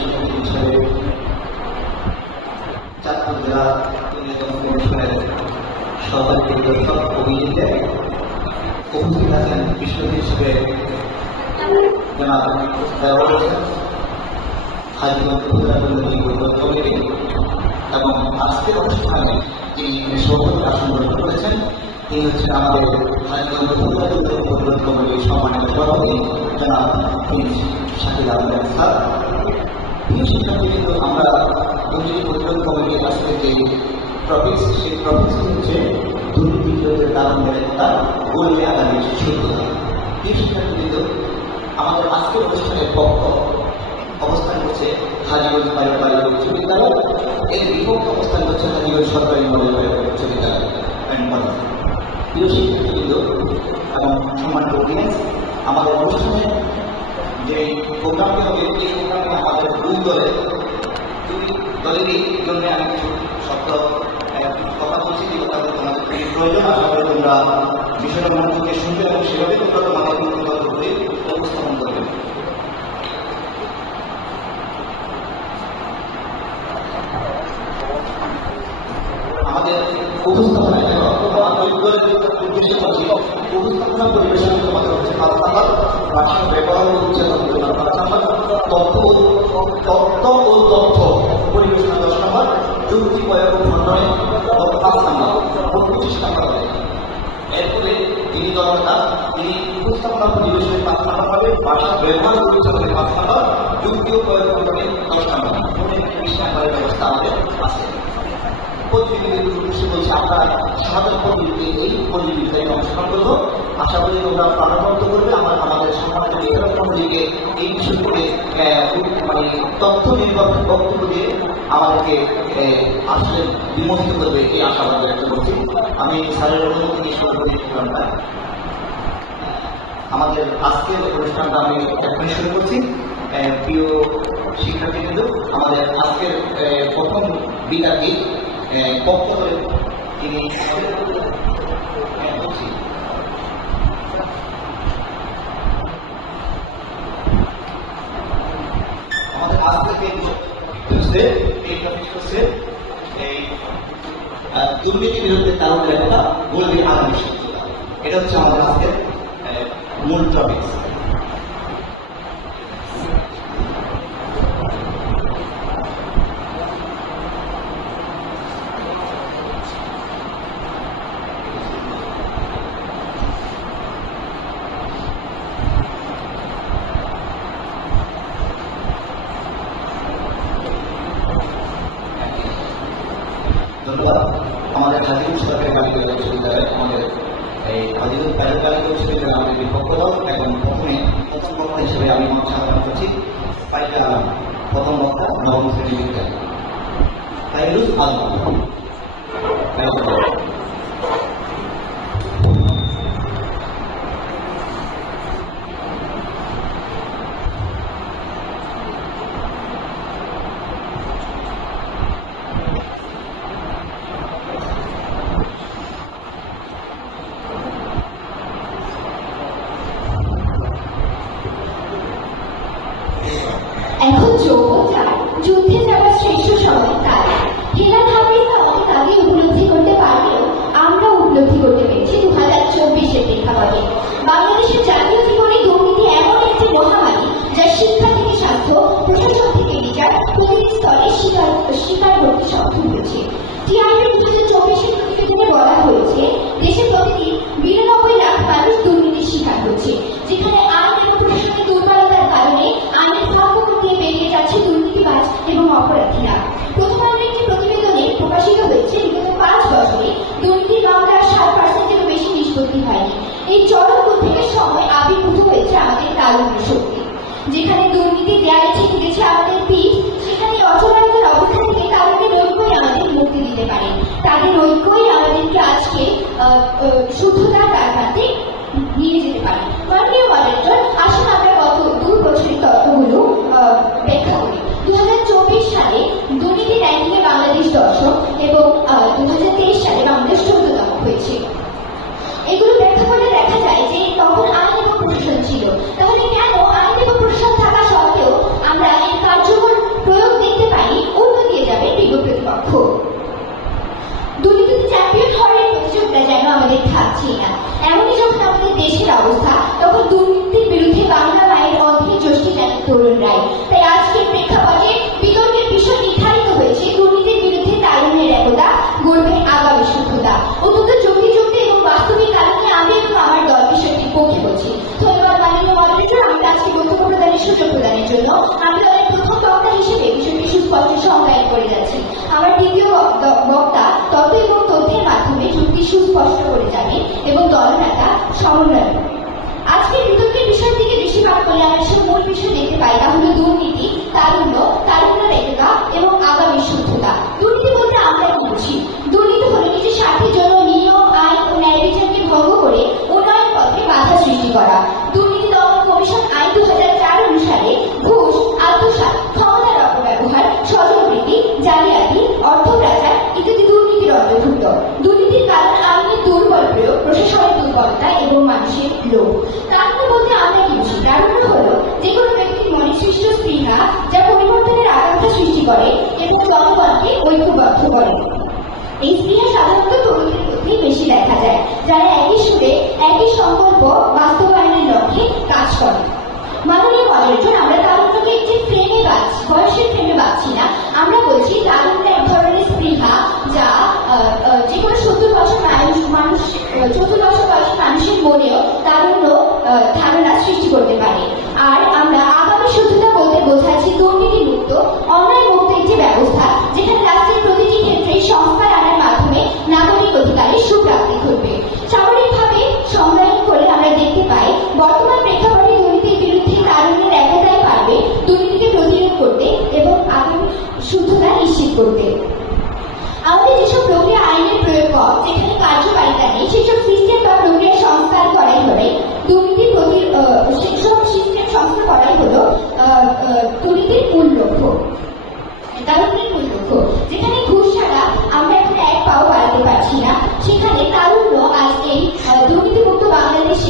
শিক্ষার্থী হিসেবে চাঁদপুর জেলা উন্নয়ন কমিশনের সরকারি পরিদর্শক অভিজিতে উপস্থিত আছেন বিশ্ববিদ্যালয় হিসেবে জনাব হাজীগঞ্জ উপজেলা পরিদর্শক কমিটি এবং আজকের অনুষ্ঠানে যিনি সভাপতি আসন গ্রহণ করেছেন তিনি হচ্ছেন আমাদের হাজীগঞ্জ উপজেলা পরিদর্শক কমিটির সম্মানিত সভাপতি জনাব শাকিল আহমেদ স্যার। প্রিয় শিক্ষার্থী, কিন্তু আমরা পরিদর্শক কমিটির আজকে যে টপিক, সেই টপিকটি হচ্ছে দুর্নীতি বিরোধের কারণের একটা বলে আগামী সূত্রতা। প্রিয় শিক্ষার্থী, কিন্তু আমাদের আজকের অনুষ্ঠানের পক্ষ অবস্থান করছে হাজীগঞ্জ বালিকা উচ্চ বিদ্যালয়, এর বিপক্ষ অবস্থান করছে হাজীগঞ্জ সরকারি মডেল বালিকা উচ্চ বিদ্যালয়। প্রিয় শিক্ষার্থীবৃন্দ এবং সম্মানিত অডিয়েন্স, আমাদের অনুষ্ঠানে যে প্রোগ্রামটি হবে এই প্রোগ্রামে আমাদের দুই দলেরই জন্য আমি কিছু শব্দ কথা বলছি, যে কথা তোমাদের খুবই প্রয়োজন। আশা করি তোমরা বিষয়টা মনোযোগে শুনবে এবং সেভাবে তোমরা তোমাদের ব্যক্তিগতভাবে উপস্থাপন করবে। আমাদের উপস্থাপনা উপস্থাপনা পরিবেশন তোমাদের হচ্ছে 5 নাম্বার, ভাষা ব্যবহার হচ্ছে 5 নাম্বার, তথ্য ও তথ্য পরিবেশনা 10 নাম্বার, যুক্তি প্রয়োগ খণ্ডনে 5 নাম্বার, 25 নাম্বার। এরপরে তিনি দলটা তিনি উপস্থাপনা পরিবেশনের 5 নাম্বার পাবে, ভাষা ব্যবহার হচ্ছে 5 নাম্বার, যুক্তি ও প্রয়োগ খণ্ডনে 10 নাম্বার, মোট 20 নাম্বারের ব্যবস্থা আমাদের আছে। বলছে আমরা সমাধান পদ্ধতিতে এই প্রতিযোগিতায় অংশগ্রহণ করবো। আশা করি তোমরা প্রাণবন্ত করবে। আমাদের সম্মানিত লেখকমন্ডলীকে এই বিষয় করে মানে তথ্য নির্ভর বক্তব্য দিয়ে আমাদেরকে আসলে বিমোহিত করবে এই আশাবাদ ব্যক্ত করছি। আমি স্যারের অনুমতি নিয়ে শুরু করেছিলাম না। আমাদের আজকের অনুষ্ঠানটা আমি এখন শুরু করছি। প্রিয় শিক্ষার্থীবৃন্দ, আমাদের আজকের প্রথম বিদায়ী পক্ষ করে তিনি আমাদের আজ থেকে এই টপিক হচ্ছে এই দুর্নীতি বিরুদ্ধে কারণ লেখাটা বলবে আগামী সূত্রতা। এটা হচ্ছে আমাদের আজকের মূল টপিক। আমাদের হাজীগঞ্জ সরকারি বালিকা উচ্চ বিদ্যালয়, আমাদের এই হাজীগঞ্জ বালিকা উচ্চ বিদ্যালয় আমাদের বিপক্ষ দল। এখন প্রথম বক্তা হিসেবে আমি স্বাগত করছি ফাইরুল আলম, প্রথম বক্তা নবম শ্রেণী বিদ্যালয় ফাইরুল আলম। এখন যুদ্ধে যাওয়ার শ্রেষ্ঠ সময় তাই হেলাল হাফিজ আমাদের আগে উপলব্ধি করতে পারলেও আমরা উপলব্ধি করতে পেরেছি 2024-এর প্রেক্ষাপটে। বাংলাদেশের জাতীয় জীবনে দুর্নীতি এমন একটি মহামারী যা শিক্ষা থেকে স্বাস্থ্য, প্রশাসন থেকে বিচার প্রতিটি স্তরে স্বীকার করতে সক্ষম হয়েছে। টিআরবি 2024-এর প্রতিবেদনে বলা হয়েছে দেশে প্রতিদিন 92 লাখ মানুষ দুর্নীতির শিকার হচ্ছে, যেখানে আইন এবং প্রশাসনের দুর্বলতার কারণে আইনের ফাঁক দিয়ে বেরিয়ে যাচ্ছে দুর্নীতিবাজ এবং অপরাধীরা। প্রথম আলোর একটি প্রতিবেদনে প্রকাশিত হয়েছে বিগত 5 বছরে দুর্নীতির মামলার 7%-এরও বেশি নিষ্পত্তি হয়নি। এই চরম উদ্বেগের সময় আবির্ভূত হয়েছে আমাদের তারুণ্য শক্তি। যেখানে দুর্নীতি দেয়ালে ঠেকে গেছে আমাদের পিঠ, সেখানে অচলায়তের অবস্থা থেকে তাদের ঐক্যই আমাদের মুক্তি দিতে পারে। তাদের ঐক্যই আমাদেরকে আজকে শুদ্ধতার দ্বারপ্রান্তে নিয়ে যেতে পারে। মাননীয় মডারেটর, আসুন আমরা গত 2 বছরের তথ্যগুলো ব্যাখ্যা করি। 2024 সালে দুর্নীতি র্যাঙ্কিংয়ে বাংলাদেশ 10ম এবং 2023 সালে বাংলাদেশ 14তম হয়েছে। এগুলো ব্যাখ্যা করে দেখা যায় যে তখন আইন এবং প্রশাসন ছিল। তাহলে কেন আইন এবং প্রশাসন থাকা সত্ত্বেও আমরা এর কার্যকর মনিরুল রায়। তাই আজকের প্রেক্ষাপটে বিতর্কের বিষয় নির্ধারিত হয়েছে দুর্নীতির বিরুদ্ধে তারুণ্যের একতা, গড়বে আগামী শুদ্ধতা। অত্যন্ত যুক্তিযুক্ত এবং বাস্তবিক কারণে আমি এবং আমার দল বিষয়টির পক্ষে বলছি। ধন্যবাদ মাননীয় মডারেটর, আমাকে আজকে বক্তব্য প্রদানের সুযোগ প্রদানের জন্য। আমি দলের প্রথম বক্তা হিসেবে বিষয়টি সুস্পষ্ট সংজ্ঞায়ন করে যাচ্ছি। আমার দ্বিতীয় বক্তা তত্ত্ব এবং তথ্যের মাধ্যমে যুক্তি সুস্পষ্ট করে যাবে এবং দলনেতা সমন্বয় করবে। আজকের বিতর্কের বিষয়ের দিকে দৃষ্টিপাত করলে আমরা সব মূল বিষয় দেখতে পাই, তা হলো দুর্নীতি, তারুণ্যের একতা এবং আগামী শুদ্ধতা। দুর্নীতি বলতে আমরা কি বুঝি? দুর্নীতি হলো নিজের স্বার্থের জন্য নিয়ম, আইন ও ন্যায় বিচারকে ভঙ্গ করে উন্নয়ন পথে বাধা সৃষ্টি করা। দুর্নীতি দমন কমিশন আইন 2004 অনুসারে ঘুষ, আত্মসাৎ, ক্ষমতার অপব্যবহার, স্বজনপ্রীতি, জালিয়াতি, অর্থ পাচার ইত্যাদি দুর্নীতির অন্তর্ভুক্ত। দুর্নীতির কারণ আইনের দুর্বল প্রয়োগ, প্রশাসনের দুর্বলতা এবং মানুষের লোভ। তারুণ্য বলতে আমরা কি বুঝি? তারুণ্য হলো যে কোনো ব্যক্তির মনে সৃষ্ট স্পৃহা, যা পরিবর্তনের আকাঙ্ক্ষা সৃষ্টি করে এবং জনগণকে ঐক্যবদ্ধ করে। এই স্পৃহা সাধারণত তরুণদের মধ্যেই বেশি দেখা যায়, যারা একই সুরে একই সংকল্প বাস্তবায়নের লক্ষ্যে কাজ করে। মাননীয় মডারেটর, আমরা তারুণ্যকে একটি ফ্রেমে বাঁচছি, বয়সের ফ্রেমে বাঁচছি না। আমরা বলছি তারুণ্য এক ধরনের স্পৃহা, যা যে কোনো 70 বছর বয়সী মানুষের মনেও তারুণ্য ধারণা সৃষ্টি করতে পারে। আর আমরা আগামী শুদ্ধতা বলতে বোঝাচ্ছি দুর্নীতি মুক্ত, অন্যায় মুক্ত একটি ব্যবস্থা, যেখানে রাষ্ট্রের প্রতিটি ক্ষেত্রে সংস্কার আনার মাধ্যমে নাগরিক অধিকারের সুপ্রাপ্তি ঘটবে। সামরিকভাবে সংজ্ঞায়ন করে আমরা দেখতে পাই, বর্তমান প্রেক্ষাপটে দুর্নীতির বিরুদ্ধে তারুণ্যের একতাই পারবে দুর্নীতিকে প্রতিরোধ করতে এবং আগামী শুদ্ধতা নিশ্চিত করতে। আমাদের যেসব প্রক্রিয়া আইনের প্রয়োগ কম, যেখানে কার্যকারিতা নেই, সেসব সিস্টেম বা প্রক্রিয়া সংস্কার করাই হলে সেসব সিস্টেম সংস্কার করাই হলো দুর্নীতির মূল লক্ষ্য, তারুণ্যের মূল লক্ষ্য। যেখানে ঘুষ ছাড়া আমরা এখন এক পাও বাড়াতে পারছি না, সেখানে তারুণ্য আজ এই দুর্নীতিমুক্ত বাংলাদেশ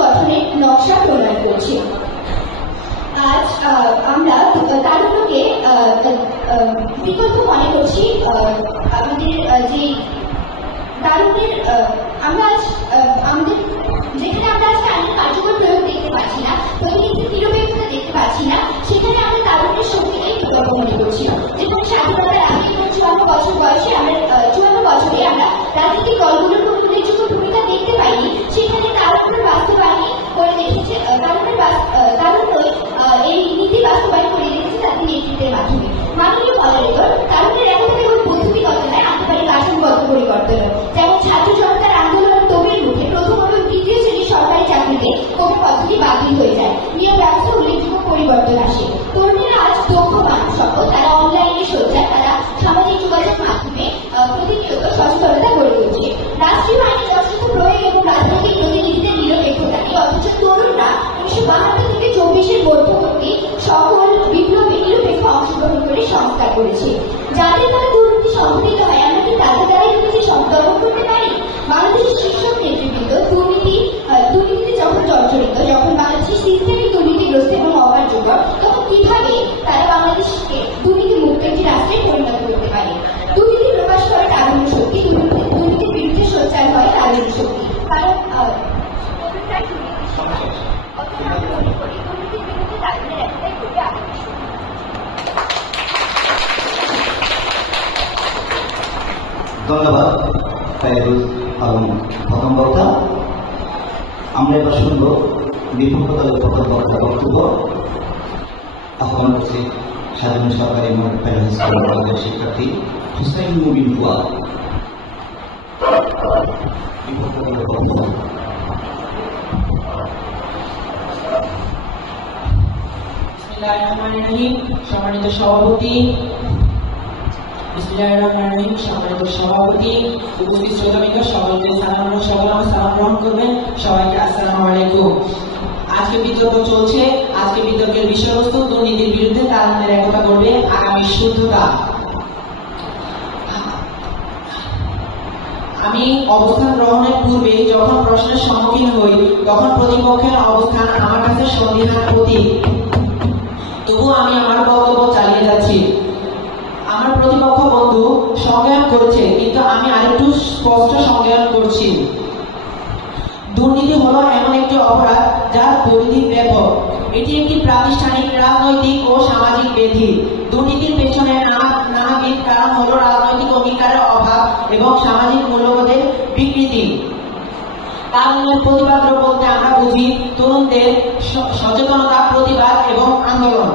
গঠনের নকশা প্রণয়ন করছে। আজ আমরা তারুণ্যকে বিকল্প মনে করছি। আমাদের যে তারুণ্যের আমরা আজ আমাদের যেখানে আমরা আজকে আইনের কার্যকর প্রয়োগ দেখতে পাচ্ছি না, প্রতিনিধিত্ব নিরপেক্ষতা দেখতে পাচ্ছি না, সেখানে আমরা তারুণ্যের শক্তিকেই বিকল্প মনে করছি। যেখানে স্বাধীনতার আগে এবং 54 বছর বয়সে আমরা 54 বছরে আমরা রাজনৈতিক দলগুলোর কোনো উল্লেখযোগ্য ভূমিকা দেখতে পাইনি, সেখানে তারুণ্যের বাস্তবায়ন করে দেখেছে, তারুণ্যই এই নীতি বাস্তবায়ন করে দেখেছে তাদের নেতৃত্বের মাধ্যমে। মাননীয় মডারেটর, তারুণ্যের একতা এবং পদ্ধতিগত নয়, আনতে পারে কাঠামোগত পরিবর্তন। যেমন ছাত্র জনতার আন্দোলন তোপের মুখে প্রথম এবং দ্বিতীয় শ্রেণীর সরকারি চাকরিতে কোটা পদ্ধতি বাতিল হয়ে যায়, নিয়োগ ব্যবস্থা উল্লেখযোগ্য পরিবর্তন আসে। তরুণীরা আজ দক্ষ মানুষ সহ তারা অনলাইনে সোচ্চার, তারা সামাজিক যোগাযোগ মাধ্যমে প্রতিনিয়ত সচেতনতা গড়ে তুলছে। রাষ্ট্রীয় আইনের যথাযথ প্রয়োগ এবং রাজনৈতিক প্রতিনিধিদের নিরপেক্ষতা নেই, অথচ তরুণরা 1972 থেকে 24-এর মধ্যবর্তী সকল বিপ্লবে নিরপেক্ষ অংশগ্রহণ করে সংস্কার করেছে। যাদের দ্বারা দুর্নীতি সংঘটিত হয়, আমরা কি তাদের দ্বারাই দুর্নীতি দমন করতে পারি? বাংলাদেশের শীর্ষ নেতৃবৃন্দ দুর্নীতিতে যখন জর্জরিত, যখন বাংলাদেশের সিস্টেমিক দুর্নীতিগ্রস্ত এবং অকার্যকর, তখন কিভাবে তারা বাংলাদেশকে দুর্নীতি মুক্ত একটি রাষ্ট্রে পরিণত করতে পারে? দুর্নীতি প্রকাশ করে তারুণ্য শক্তি, দুর্নীতির বিরুদ্ধে সোচ্চার হয় তারুণ্য শক্তি। কারণ ধন্যবাদ ফাইরুল আলম প্রথম বক্তা। আমরা এবার শুনব বিপক্ষ দলের প্রথম বক্তার বক্তব্য। আহ্বান করছি সাধারণ সরকারি মডেল স্কুলের শিক্ষার্থী হুসাইন মুবিন ফুয়াদ। বিপক্ষ দলের বক্তব্য। সম্মানিত সভাপতি, সম্মানিত সভাপতি, উপস্থিত শ্রোতাবৃন্দ, সকলকে সালাম গ্রহণ করবেন। সবাইকে আসসালামু আলাইকুম। আজকে বিতর্ক চলছে। আজকে বিতর্কের বিষয়বস্তু দুর্নীতির বিরুদ্ধে তারুণ্যের একতা করবে আগামী শুদ্ধতা। আমি অবস্থান গ্রহণের পূর্বে যখন প্রশ্নের সম্মুখীন হই, তখন প্রতিপক্ষের অবস্থান আমার কাছে সন্দিহান প্রতীক। তবুও আমি আমার বক্তব্য চালিয়ে যাচ্ছি। আমার প্রতিপক্ষ বন্ধু সংজ্ঞায়ন করছে, কিন্তু আমি আরেকটু স্পষ্ট সংজ্ঞায়ন করছি। দুর্নীতি হলো এমন একটি অপরাধ যার পরিধি ব্যাপক। এটি একটি প্রাতিষ্ঠানিক, রাজনৈতিক ও সামাজিক ব্যাধি। দুর্নীতির পেছনে নানাবিধ কারণ হলো রাজনৈতিক অঙ্গীকারের অভাব এবং সামাজিক মূল্যবোধের বিকৃতি। কারণের প্রতিবাদ বলতে আমরা বুঝি তরুণদের সচেতনতা, প্রতিবাদ এবং আন্দোলন।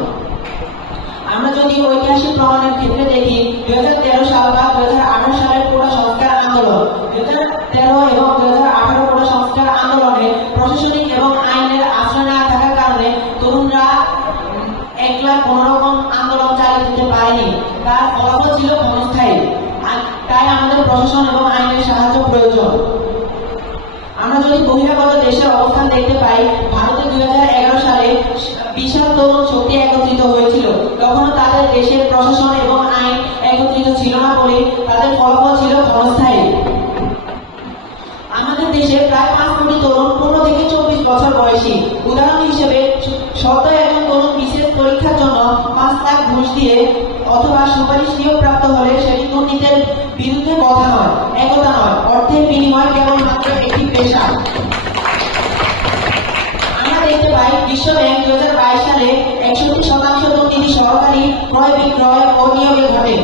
আমরা যদি ঐতিহাসিক প্রমাণের ক্ষেত্রে দেখি 2013 সাল বা 2018 সালের কোটা সংস্কার আন্দোলন, 2013 এবং 2018 কোটা সংস্কার আন্দোলনে প্রশাসনিক এবং আইনের আশ্রয় না থাকার কারণে তরুণরা একলা কোন রকম আন্দোলন চালিয়ে যেতে পারেনি। তার ফলাফল ছিল ক্ষণস্থায়ী। তাই আমাদের প্রশাসন এবং আইনের সাহায্য প্রয়োজন। আমরা যদি বহিরাগত দেশের অবস্থান দেখতে পাই, ভারতে 2011 সালে বিশাল তরুণ শক্তি একত্রিত হয়েছিল। তখনও তাদের দেশের প্রশাসন এবং আইন একত্রিত ছিল না বলে তাদের ফলাফল ছিল ক্ষণস্থায়ী। আমাদের দেশে প্রায় 5 কোটি তরুণ 15 থেকে 24 বছর বয়সী। উদাহরণ হিসেবে শত একজন তরুণ বিশেষ পরীক্ষার জন্য 5 লাখ ঘুষ দিয়ে অথবা সুপারিশ নিয়োগপ্রাপ্ত হলে সেটি দুর্নীতির বিরুদ্ধে কথা নয়, একতা নয়, অর্থের বিনিময় কেবলমাত্র একটি পেশা। আমরা দেখতে পাই বিশ্বব্যাংক 2022 সালে 61% দুর্নীতি সরকারি ক্রয় বিক্রয় ও নিয়োগে ঘটে।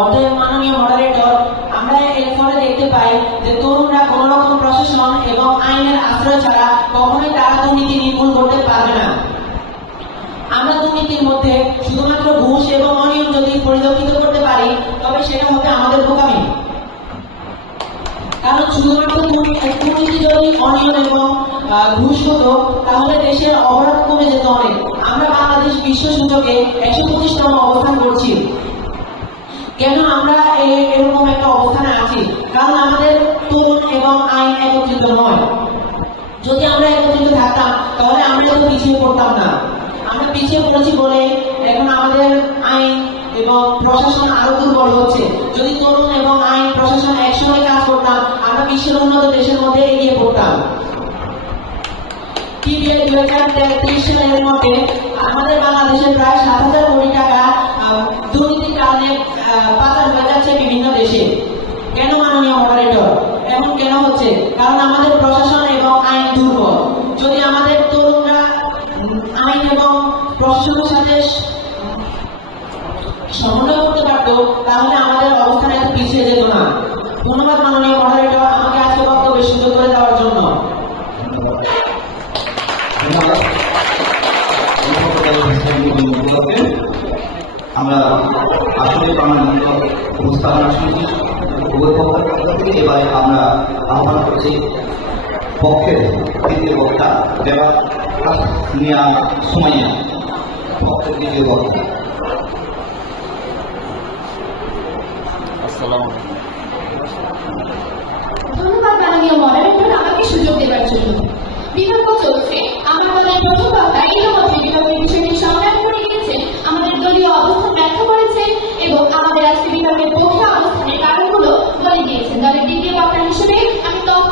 অতএব মাননীয় মডারেটর, আমরা এর ফলে দেখতে পাই যে তরুণরা কোন রকম প্রশাসন এবং আইনের আশ্রয় ছাড়া কখনোই তারা দুর্নীতি নির্মূল করতে পারবে না। আমরা দুর্নীতির মধ্যে শুধুমাত্র ঘুষ এবং অনিয়ম যদি পরিলক্ষিত করতে পারি, তবে সেটা হবে আমাদের বোকামি। কারণ শুধুমাত্র দুর্নীতি যদি অনিয়ম এবং ঘুষ হতো, তাহলে দেশের অপরাধ কমে যেত অনেক। আমরা বাংলাদেশ বিশ্ব সূচকে 125তম অবস্থান করছি। কেন আমরা এরকম একটা অবস্থানে আছি? কারণ আমাদের তরুণ এবং আইন একত্রিত নয়। যদি আমরা একত্রিত থাকতাম তাহলে আমরা এত পিছিয়ে পড়তাম না। আমরা পিছিয়ে পড়েছি বলে এখন আমাদের আইন এবং প্রশাসন আরো দুর্বল হচ্ছে। যদি তরুণ এবং আইন প্রশাসন একসঙ্গে কাজ করতাম, আমরা বিশ্বের উন্নত দেশের মধ্যে এগিয়ে পড়তাম। TBA 2033 সালের মধ্যে আমাদের বাংলাদেশের প্রায় 7,000 কোটি টাকা দুর্নীতির কারণে পাচার হয়ে যাচ্ছে বিভিন্ন দেশে। কেন মাননীয় মডারেটর? এমন কেন হচ্ছে? কারণ আমাদের প্রশাসন এবং আইন দুর্বল। যদি আমাদের তরুণরা আইন এবং প্রশাসনের সাথে সমন্বয় করতে পারত, তাহলে আমাদের অবস্থান এত পিছিয়ে যেত না। ধন্যবাদ মাননীয় মডারেটর, আমাকে আজকে বক্তব্যের সুযোগ করে দেওয়ার জন্য। আমরা আসলে উপস্থাপনা শুনছি থেকে। এবারে আমরা আহ্বান করছি পক্ষের দ্বিতীয় বক্তা যারা মিয়া সুমাইয়া, পক্ষের দ্বিতীয় বক্তা। ধন্যবাদ মাননীয় মডারেটর আমাকে সুযোগ দেওয়ার জন্য। বিতর্ক চলছে। আমার দলের প্রথম বক্তা ইতিমধ্যে বিতর্কের বিষয়টি সংজ্ঞান করে দিয়েছেন, আমাদের দলীয় অবস্থান ব্যাখ্যা করেছেন এবং আমাদের আজকে বিতর্কের পক্ষে অবস্থানের কারণগুলো বলে দিয়েছেন। দলের দ্বিতীয় বক্তা হিসেবে আমি তথ্য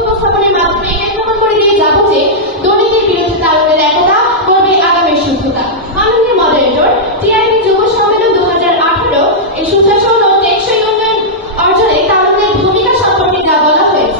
উপস্থাপনের মাধ্যমে এটাই প্রমাণ করে দিয়ে যাব যে দুর্নীতির বিরুদ্ধে তারুণ্যের একতা করবে আগামীর সুস্থতা। মাননীয় মডারেটর, টিআইবি যুব সম্মেলন 2018 এই সুশাসন ও টেকসই উন্নয়ন অর্জনে তারুণ্যের ভূমিকা সম্পর্কে যা বলা হয়েছে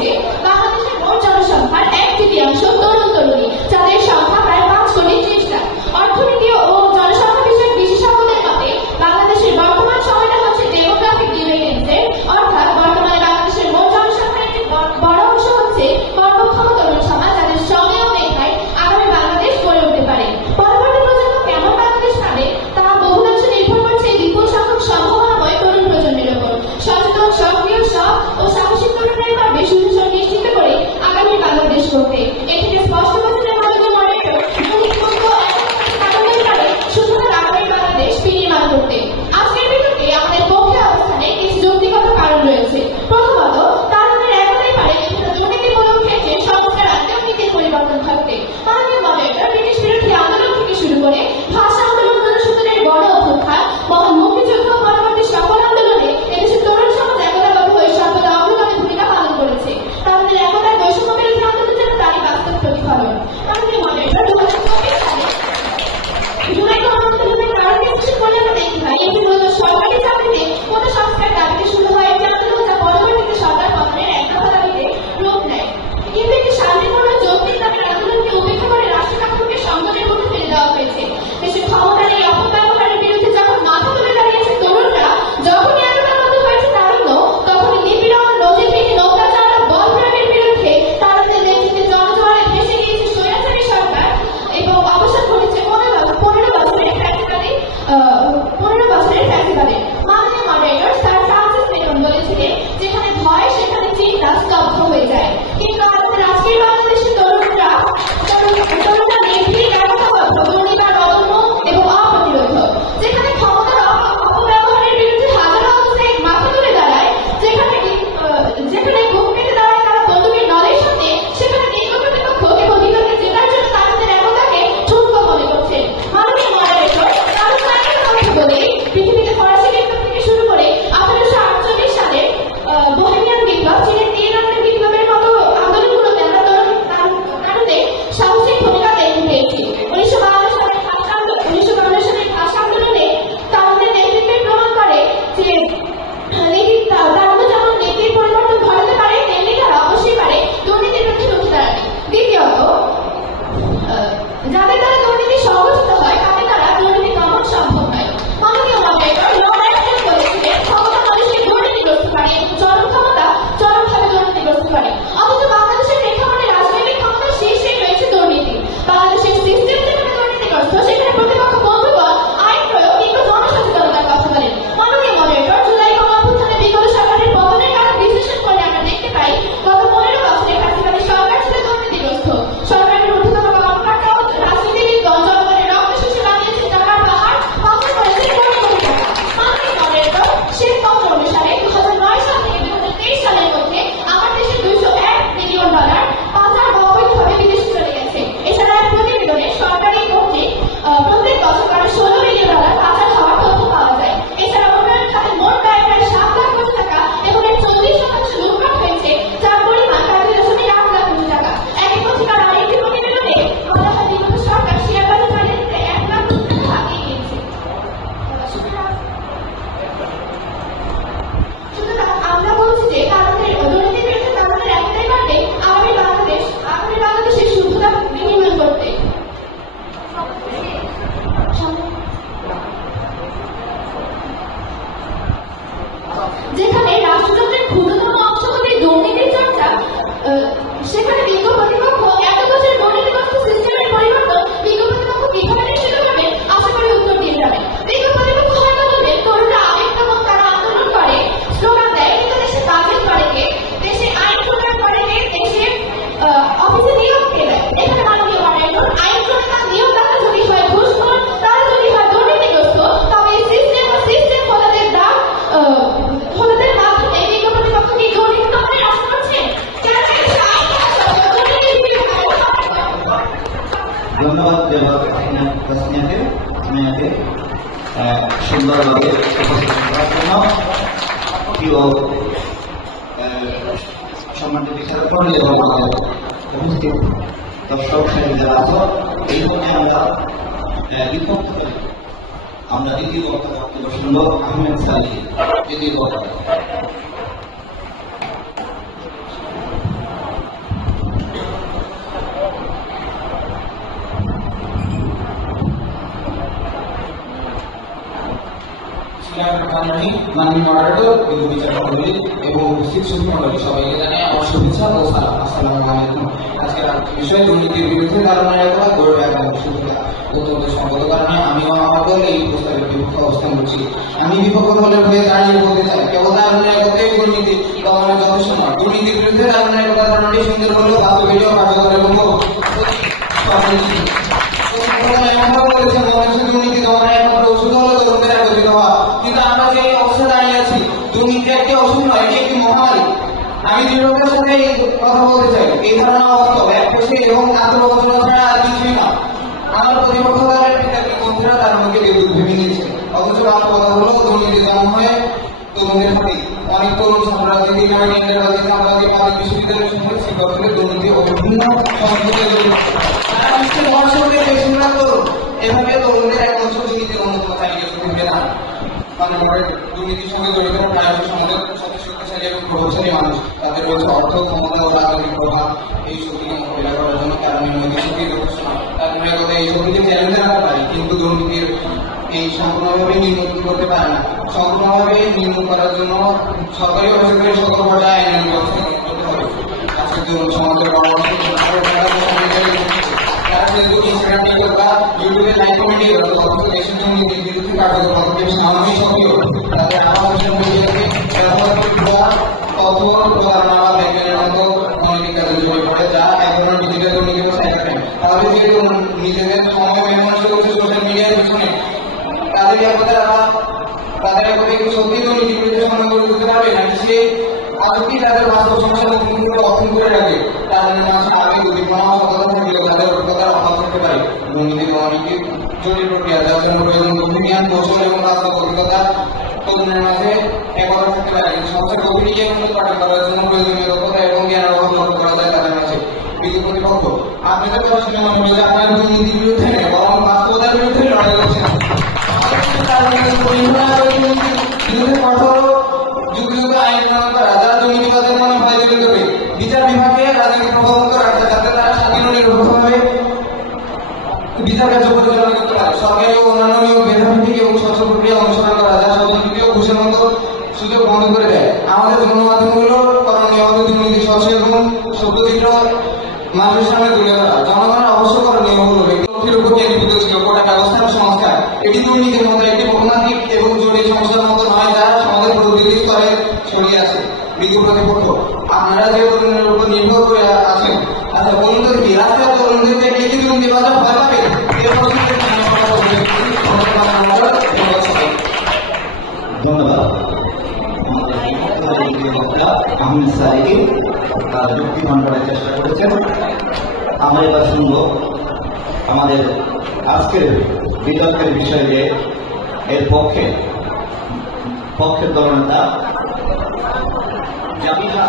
তাসনিয়াকে মেয়েকে সুন্দরভাবে উপস্থাপন করার জন্য প্রিয় সম্মানিত বিচারক এবং আমাদের উপস্থিত দর্শক শ্রেণী যারা আছো, এই জন্য আমরা দ্বিতীয় বক্তা বক্তব্য শুনব আহমেদ সালিহি। দ্বিতীয় বক্তা মাননীয় মডারেটর বিচারমণ্ডলী এবং উপস্থিত সুধীমণ্ডলী সবাইকে জানাই আমার শুভেচ্ছা ও সালাম। আসসালামু আলাইকুম। আজকের বিষয় দুর্নীতির বিরুদ্ধে ধারণাটা গড়ে রাখার অত্যন্ত সম্মত কারণে আমি আমার দল এই প্রস্তাবের বিপক্ষে অবস্থান করছি। আমি বিপক্ষ দলের হয়ে দাঁড়িয়ে বলতে চাই, কেবল ধারণাটাই দুর্নীতি দমনে যথেষ্ট নয়। দুর্নীতির বিরুদ্ধে ধারণাটা ধারণাটি সুন্দর হলেও বাস্তবিকও কার্যকরের মতো দুর্নীতি দমনের একমাত্র ওষুধ হলো তরুণদের একত্রিত হওয়া। কিন্তু আমরা যে অবস্থা দাঁড়িয়ে আছি, দুর্নীতি একটি ওষুধ নয়, এটি একটি মহামারী। আমি দৃঢ়তার সাথে এই কথা বলতে চাই, এই ধারণা অবাস্তব, এক কোষে এবং আত্মবঞ্চনা ছাড়া আর কিছুই না। আমার প্রতিপক্ষ দলের মন্ত্রীরা তার মুখে বিদ্যুৎ ভেঙে নিয়েছে, অথচ বাস্তবতা হলো দুর্নীতি দমন হয়ে তরুণদের হাতে অনেক তরুণ ছাত্ররা পাবলিক বিশ্ববিদ্যালয়ের সঙ্গে শিক্ষকদের দুর্নীতি ও বিভিন্ন এভাবে তরুণদের এক বছর দুর্নীতির অন্যতম তালিকা থাকবে না। দুর্নীতির সঙ্গে জড়িত প্রায় সমাজের সাথে শক্তিশালী এবং প্রভাবশালী মানুষ, তাদের রয়েছে অর্থ, ক্ষমতা ও রাজনৈতিক প্রভাব। এই শক্তিকে মোকাবিলা করার জন্য কারণে নৈতিক শক্তি যথেষ্ট নয়। তার কথা এই শক্তিকে চ্যালেঞ্জ রাখতে পারে, কিন্তু দুর্নীতির এই সম্পূর্ণভাবে নির্মূল করতে পারে না। সম্পূর্ণভাবে নির্মূল করার জন্য সরকারি ও বেসরকারি সকল পর্যায়ে আইনের ব্যবস্থা করতে হবে। আজকের জন্য সমাজের পরামর্শ ইউটিউবে লাইভ কমেডি দেশের জন্য বিরুদ্ধে কার্যকর পদক্ষেপ সামাজিক সক্রিয় তাদের আবাসন প্রতারণা বা ব্যাংকের মতো অনৈতিক কাজে জড়িয়ে পড়ে, যা এক ধরনের ডিজিটাল দুর্নীতি বা সাইবার ক্রাইম। তাহলে যেহেতু নিজেদের সময় ব্যবহার করছে সোশ্যাল মিডিয়ার পিছনে, তাদের সত্যি দুর্নীতির বিরুদ্ধে সমাধান করে তুলতে পারবে নাকি সে আজকে তাদের বাস্তব সমস্যার মুখোমুখি অর্থন করে রাখবে। তাদের মাঝে আগে উদ্দীপনা সততা থাকলেও তাদের অভিজ্ঞতার অভাব থাকতে পারে। দুর্নীতি অনেকটি জটিল প্রক্রিয়া, যার জন্য প্রয়োজন জ্ঞান, কৌশল এবং বাস্তব অভিজ্ঞতা তরুণের মাঝে একতা থাকতে পারে। কিন্তু সবচেয়ে গভীর গিয়ে মূল্য পাঠন করার জন্য প্রয়োজনীয় দক্ষতা এবং জ্ঞানের অভাব লক্ষ্য করা যায় তাদের মাঝে। বিদ্যুৎ প্রতিপক্ষ আপনাদের কথা শুনে মনে হলো যে আপনারা দুর্নীতির বিরুদ্ধে নেই, বরং বাস্তবতার বিরুদ্ধে লড়াই করছেন। বিচার বিভাগে রাজনৈতিক প্রভাবক রাখতে, যাতে তারা স্বাধীন ও নিরপেক্ষভাবে বিচার কার্য পরিচালনা করতে পারে। সরকারি ও অন্যান্য নিয়োগ মেধাভিত্তিক এবং স্বচ্ছ প্রক্রিয়া অনুসরণ করা যায়, স্বতন্ত্র ও ঘুষের মতো সুযোগ বন্ধ করে দেয়। আমাদের গণমাধ্যমগুলো করণীয় হবে দুর্নীতি স্বচ্ছ এবং সত্যচিত্র মানুষের সামনে তুলে ধরা। জনগণের অবশ্য করণীয় হলো ব্যক্তির উপর কেন্দ্রীভূত ছিল কোটা ব্যবস্থার সংস্কার। এটি দুর্নীতির মতো একটি বহুমাত্রিক এবং জটিল সমস্যার মতো নয়, যা সমাজের প্রতিটি স্তরে ছড়িয়ে আছে। বিদ্যুৎ প্রতিপক্ষ আপনারা যে তরুণের উপর নির্ভর করে আছেন, আচ্ছা বলুন তো কি রাস্তায় তরুণদেরকে কি দুর্নীতি বাজার ভয় পাবে? ধন্যবাদ আহমেদ সালিহি যুক্তি করার চেষ্টা করেছেন। আমরা এবার শুনব আমাদের আজকের বিতর্কের বিষয় যে এর পক্ষের দলনেতা জাবিহা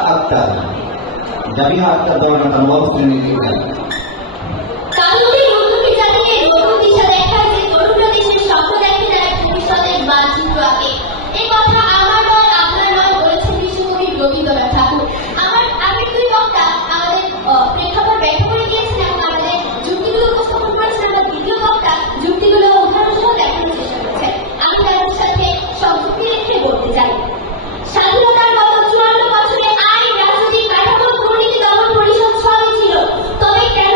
আক্তার দলনেতা নবম শ্রেণীর শিক্ষার্থী। রবীন্দ্রনাথ ঠাকুর আগের দুই বক্তা আমাদের প্রেক্ষাপট ব্যাখ্যা করে গিয়েছেন এবং আমাদের যুক্তিগুলো উপস্থাপন করেছেন। আমার দ্বিতীয় বক্তা যুক্তিগুলো উদাহরণ সহ দেখানোর চেষ্টা করেছেন। আমি তাদের সাথে সংযুক্তি রেখে বলতে চাই, স্বাধীনতার গত 54 বছরে আইন, রাজনৈতিক কাঠামো, দুর্নীতি দমন পরিষদ সবই ছিল, তবে কেন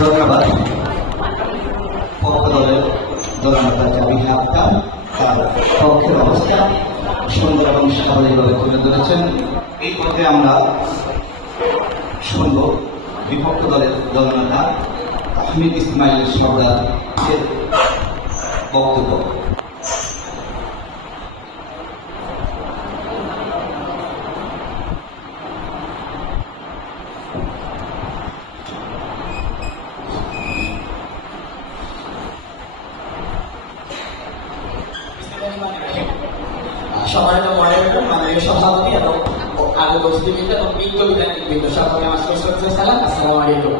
ধন্যবাদ। পক্ষ দলের দলনেতা জাবির আক্তার তার পক্ষের অবস্থা সুন্দর এবং স্বাভাবিকভাবে তুলে ধরেছেন। এই পথে আমরা শুনব বিপক্ষ দলের দলনেতা আহমেদ ইসমাইল সরদারের বক্তব্য। সম্মানিত মডারেটর, মাননীয় সভাপতি এবং আগে উপস্থিত এবং বিজ্ঞ বিজ্ঞানীবৃন্দ, সকলকে আমার শ্রেষ্ঠ সালাম। আসসালামু আলাইকুম।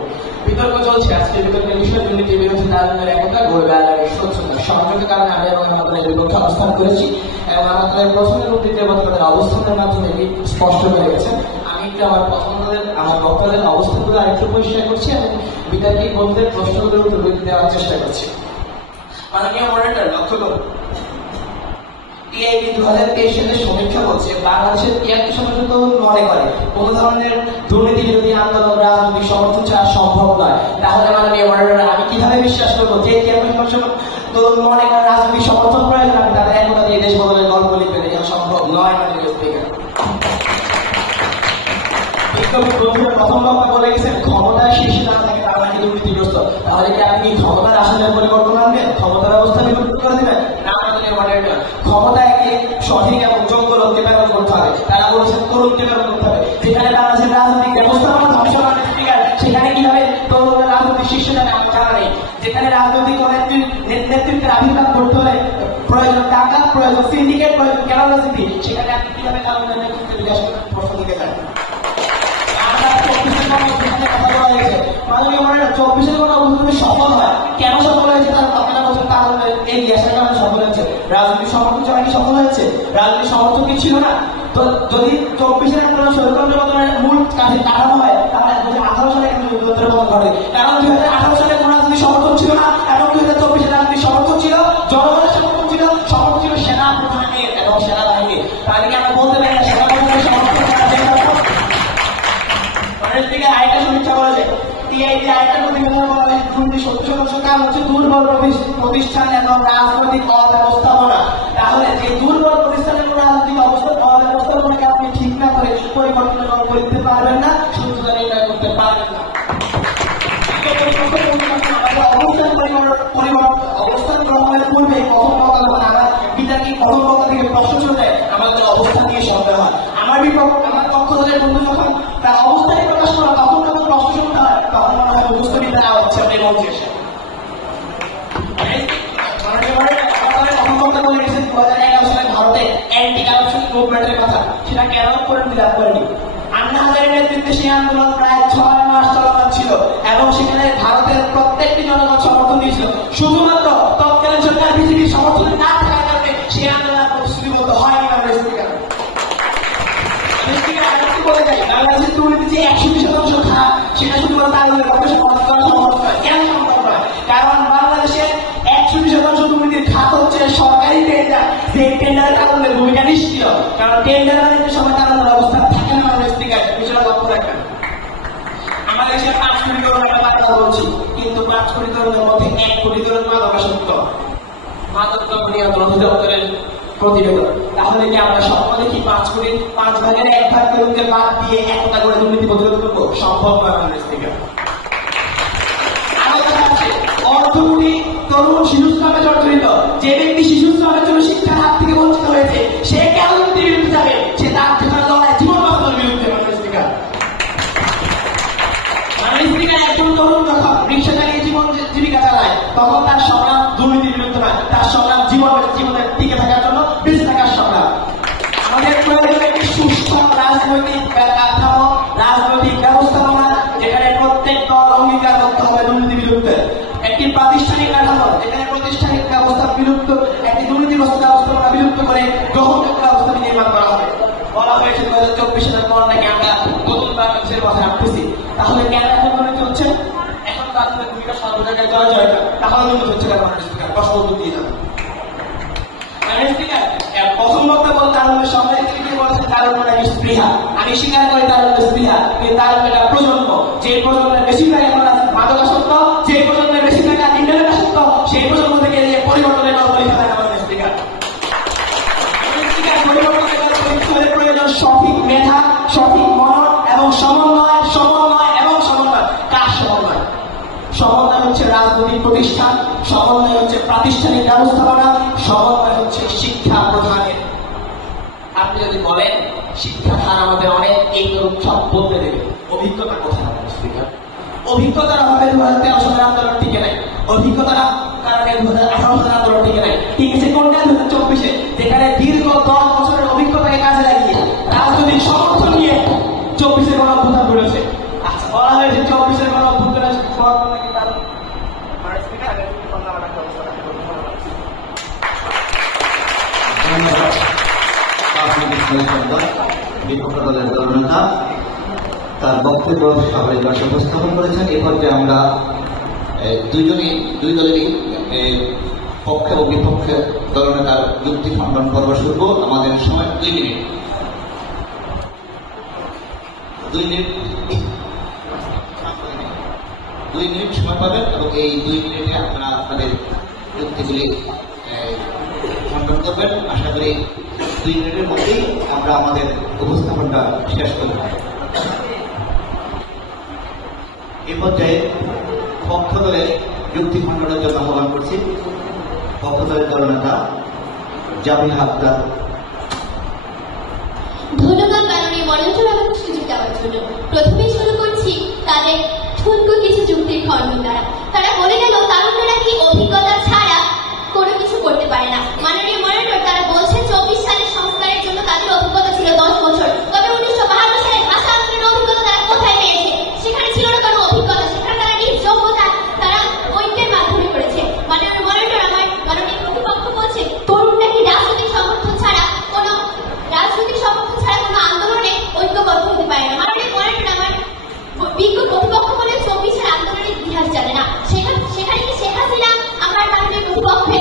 বিতর্ক চলছে। আজকে বিতর্কের বিষয় দুর্নীতির বিরুদ্ধে তারুণ্যের একতা, গড়ে আদায়ের স্বচ্ছতা। সংযোগের কারণে আমি এবং আমাদের বিপক্ষে অবস্থান করেছি এবং আমাদের প্রশ্নের উত্তরে তাদের অবস্থানের মাধ্যমে এটি স্পষ্ট হয়ে গেছে। আমি একটু আমার বক্তাদের অবস্থাগুলো আরেকটু পরিষ্কার করছি এবং বিতর্কী বন্ধুদের প্রশ্নগুলোর উত্তর দেওয়ার চেষ্টা করছি। মাননীয় মডারেটর, লক্ষ্য করুন, টিআইবি 2023 সালে সমীক্ষা করছে বাংলাদেশের 73% মনে করে কোন ধরনের দুর্নীতি বিরোধী আন্দোলন রাজনৈতিক সমর্থন ছাড়া সম্ভব নয়। তাহলে মাননীয় মডারেটর, আমি কিভাবে বিশ্বাস করবো যে 73% মনে করে রাজনৈতিক সমর্থন প্রয়োজন, আমি তাদের একতা দিয়ে দেশ বদলের গল্প লিখবেন? এটা সম্ভব নয়। মাননীয় স্পিকার, প্রথম বক্তা বলে গেছেন ক্ষমতায় শীর্ষে না থাকে তারা নাকি দুর্নীতিগ্রস্ত। তাহলে কি আপনি ক্ষমতার আসলে পরিবর্তন আনবেন? ক্ষমতার ব্যবস্থা বিলুপ্ত করে দেবেন? না মাননীয় মডারেটর, ক্ষমতায় সঠিক এবং যোগ্য লোককে ব্যবহার করতে হবে। তারা বলেছেন তরুণকে ব্যবহার করতে হবে। যেখানে বাংলাদেশের রাজনৈতিক ব্যবস্থাপনা ধ্বংস মাননীয় স্পিকার, সেখানে কিভাবে তরুণরা রাজনৈতিক শীর্ষে যাবে আমার জানা নেই। যেখানে রাজনৈতিক নেতৃত্বের আবির্ভাব করতে হলে প্রয়োজন টাকা, প্রয়োজন সিন্ডিকেট, প্রয়োজন কেন রাজনীতি, সেখানে আপনি কিভাবে তরুণের নেতৃত্বে বিকাশ করবেন? প্রশ্ন থেকে যান। মাননীয় মডারেটর, 24-এর কোনো অবস্থানে সফল হয়, কেন সফল হয়েছে তার আপনারা বলছেন কারণ এই গ্যাসের কারণে সফল হয়েছে। রাজনৈতিক সমর্থন ছাড়া কি সফল হয়েছে? রাজনৈতিক সমর্থন কি ছিল না? তো যদি 24-এর আন্দোলন শরীরকরণের মূল কাজে কাটানো হয়, তাহলে 2018 সালে কিন্তু যুদ্ধের পতন ঘটে। কারণ 2018 সালে কোনো রাজনৈতিক সমর্থন ছিল না এবং 2024-এর রাজনৈতিক সমর্থন ছিল, জনগণের সমর্থন ছিল সেনা প্রধানের এবং সেনাবাহিনীর। তাহলে কি আমরা বলতে পারি না সেনাবাহিনীর সমর্থন আরেকটা সমীক্ষা করা যায়? টিআইবি আরেকটা প্রতিবেদন বলা হয় 70% কারণ হচ্ছে দুর্বল প্রতিষ্ঠান এবং রাজনৈতিক অব্যবস্থাপনা। তাহলে যে দুর্বল প্রতিষ্ঠানের রাজনৈতিক অব্যবস্থাপনাকে আপনি ঠিক না করে পরিবর্তন করতে পারবেন না, সুস্থতা নির্ণয় করতে পারবেন না। অবস্থান গ্রহণের পূর্বে কখন কথা যখন আমার পিতাকে কখন কথা থেকে প্রশ্ন চলে আমাদের অবস্থান নিয়ে সন্দেহ হয়। আমার পক্ষ দলের বন্ধু যখন তার অবস্থায় প্রকাশ করা তখন যখন প্রশ্ন শুনতে হয় তখন মনে হয় মুখস্থ বিদ্যা হচ্ছে আপনি মঞ্চে এসে। ভারতে অ্যান্টি কারাপশন মুভমেন্টের কথা, সেটা কেন করে বিলাপ করেনি? আন্না হাজারের নেতৃত্বে সেই আন্দোলন প্রায় 6 মাস চলমান ছিল এবং সেখানে ভারতের প্রত্যেকটি জনগণ সমর্থন দিয়েছিল। শুধুমাত্র তৎকালীন সরকার বিজেপির সমর্থনে না থাকার কারণে সেই আন্দোলন প্রস্তুতি মতো হয়নি। বলে যাই বাংলাদেশের দুর্নীতি যে 120% খারাপ, সেটা শুধুমাত্র তারুণ্যের পক্ষে সমাধান করা সম্ভব নয়। কেন সম্ভব নয়? কারণ বাংলাদেশে 120% দুর্নীতির খাত হচ্ছে সরকারি টেন্ডার, যে টেন্ডারের কারণে ভূমিকা নিষ্ক্রিয়। কারণ টেন্ডারের সময় তারুণ্যের অবস্থা থাকে না। মাননীয় স্পিকার, বিষয়টা লক্ষ্য রাখবেন। আমাদের দেশে 5 কোটি তরুণ আমরা কথা বলছি, কিন্তু 5 কোটি তরুণের মধ্যে 1 কোটি তরুণ মাদকাসক্ত। মাদক নিয়ন্ত্রণ অধিদপ্তরের প্রতিবেদন। তাহলে কি আমরা স্বপ্ন দেখি 5 কোটি 5 ভাগের 1 ভাগ তরুণকে বাদ দিয়ে একটা করে দুর্নীতি প্রতিরোধ করবো? সম্ভব নয়। বাংলাদেশ থেকে অর্ধকোটি তরুণ শিশু শ্রমে জর্জরিত। যে ব্যক্তি শিশু শ্রমের জন্য শিক্ষার হাত থেকে বঞ্চিত হয়েছে, সে কেন দুর্নীতির বিরুদ্ধে যাবে? সে তার যেখানে লড়াই জীবন বাঁচানোর বিরুদ্ধে। বাংলাদেশ থেকে একজন তরুণ যখন রিক্সা চালিয়ে জীবিকা চালায়, তখন তার সংগ্রাম দুর্নীতির বিরুদ্ধে নয়, তার সংগ্রাম জীবনের টিকে থাকার জন্য, বেঁচে থাকার সংগ্রাম। আমাদের প্রয়োজন একটি সুস্থ রাজনৈতিক কাঠামো, রাজনৈতিক ব্যবস্থাপনা, যেখানে প্রত্যেক দল অঙ্গীকার করতে হবে দুর্নীতি বিরুদ্ধে। একটি প্রাতিষ্ঠানিক কাঠামো, যেখানে প্রাতিষ্ঠানিক ব্যবস্থা বিলুপ্ত, একটি দুর্নীতিগ্রস্ত ব্যবস্থাপনা বিলুপ্ত করে গ্রহণযোগ্য ব্যবস্থা নির্মাণ করা হবে। বলা হয়েছে 2024 সালের পর নাকি আমরা নতুন বাংলাদেশের কথা রাখতেছি। তাহলে কেন এখন দুর্নীতি হচ্ছে? এখন তাদের ভূমিকা সর্ব জায়গায় জয়। তাহলে দুর্নীতি হচ্ছে কেন? প্রশ্ন উত্তর দিয়ে যাবে। প্রথম বক্তা বল তারুণ্যের সঙ্গে তিনি বলেছেন তারুণ্য নাকি স্পৃহা। আমি স্বীকার করি তারুণ্য স্পৃহা, কিন্তু তারুণ্যটা প্রজন্ম, যে প্রজন্মের বেশিরভাগ এখন মাদকাসক্ত সঠিক মনন এবং সমন্বয় এবং সমন্বয়। কার সমন্বয়? সমন্বয় হচ্ছে রাজনৈতিক প্রতিষ্ঠান, সমন্বয় হচ্ছে প্রাতিষ্ঠানিক ব্যবস্থাপনা, সমন্বয় হচ্ছে শিক্ষা প্রধানের। আপনি যদি বলেন শিক্ষা খান আমাদের অনেক এই সব বলতে দেবে, অভিজ্ঞতা কোথায় হবে? অভিজ্ঞতার অভাবে 2013 সালের আন্দোলন টিকে নাই, অভিজ্ঞতার কারণে 2018 সালের আন্দোলন টিকে নাই। ঠিক আছে কোনটা? 2024-এ, যেখানে দীর্ঘ 10 বছরের অভিজ্ঞতাকে কাজে লাগিয়ে রাজনৈতিক সমর্থন নিয়ে 24-এর গণ অভ্যুত্থান করেছে। আচ্ছা, বলা হয়েছে 24-এর গণ অভ্যুত্থানের নাকি তার বিপক্ষ দলের দলনেতা তার বক্তব্য সবাই পাশে উপস্থাপন করেছেন। এই পর্যায়ে আমরা দুই দলেরই পক্ষ এবং বিপক্ষে দলনেতার যুক্তি খণ্ডন পর্ব শুরু। আমাদের সময় 2 মিনিট। 2 মিনিট সময় পাবেন এবং এই 2 মিনিটে আপনারা আপনাদের যুক্তিগুলি খণ্ডন করবেন। আশা করি 2 মিনিটের মধ্যেই আমরা আমাদের উপস্থাপনটা শেষ করব। এই পর্যায়ে পক্ষ দলের যুক্তি খণ্ডনের জন্য আহ্বান করছি পক্ষ দলের দলনেতা জাবিহা আক্তার। ধন্যবাদ মাননীয় মডারেটর আমাকে সুযোগ দেওয়ার জন্য। প্রথমেই শুরু করছি তাদের ঠুনকো কিছু যুক্তির খণ্ডন দ্বারা। তারা বলে গেল তারুণ্য নাকি অভিজ্ঞতা ছাড়া কোনো কিছু করতে পারে না। মাননীয় মডারেটর তারা বলছে 24 সালের সংস্কারের জন্য তাদের অভিজ্ঞতা ছিল 10 বছর, তবে 1952 সালের ভাষা আন্দোলনের অভিজ্ঞতা তারা কোথায় পেয়েছে? সেখানে ছিল না কোনো অভিজ্ঞতা, সেখানে তারা নিজ যোগ্যতা তারা ঐক্যের মাধ্যমে করেছে। মাননীয় মডারেটর আমার মাননীয় প্রতিপক্ষ বলছে তরুণ নাকি রাজনৈতিক সমর্থন ছাড়া কোনো আন্দোলনে ঐক্যবদ্ধ হতে পারে না। মাননীয় মডারেটর আমার বিজ্ঞ প্রতিপক্ষ বলে 24-এর আন্দোলনের ইতিহাস জানে না। সেখানে কি শেখ হাসিনা আমার মাননীয় প্রতিপক্ষে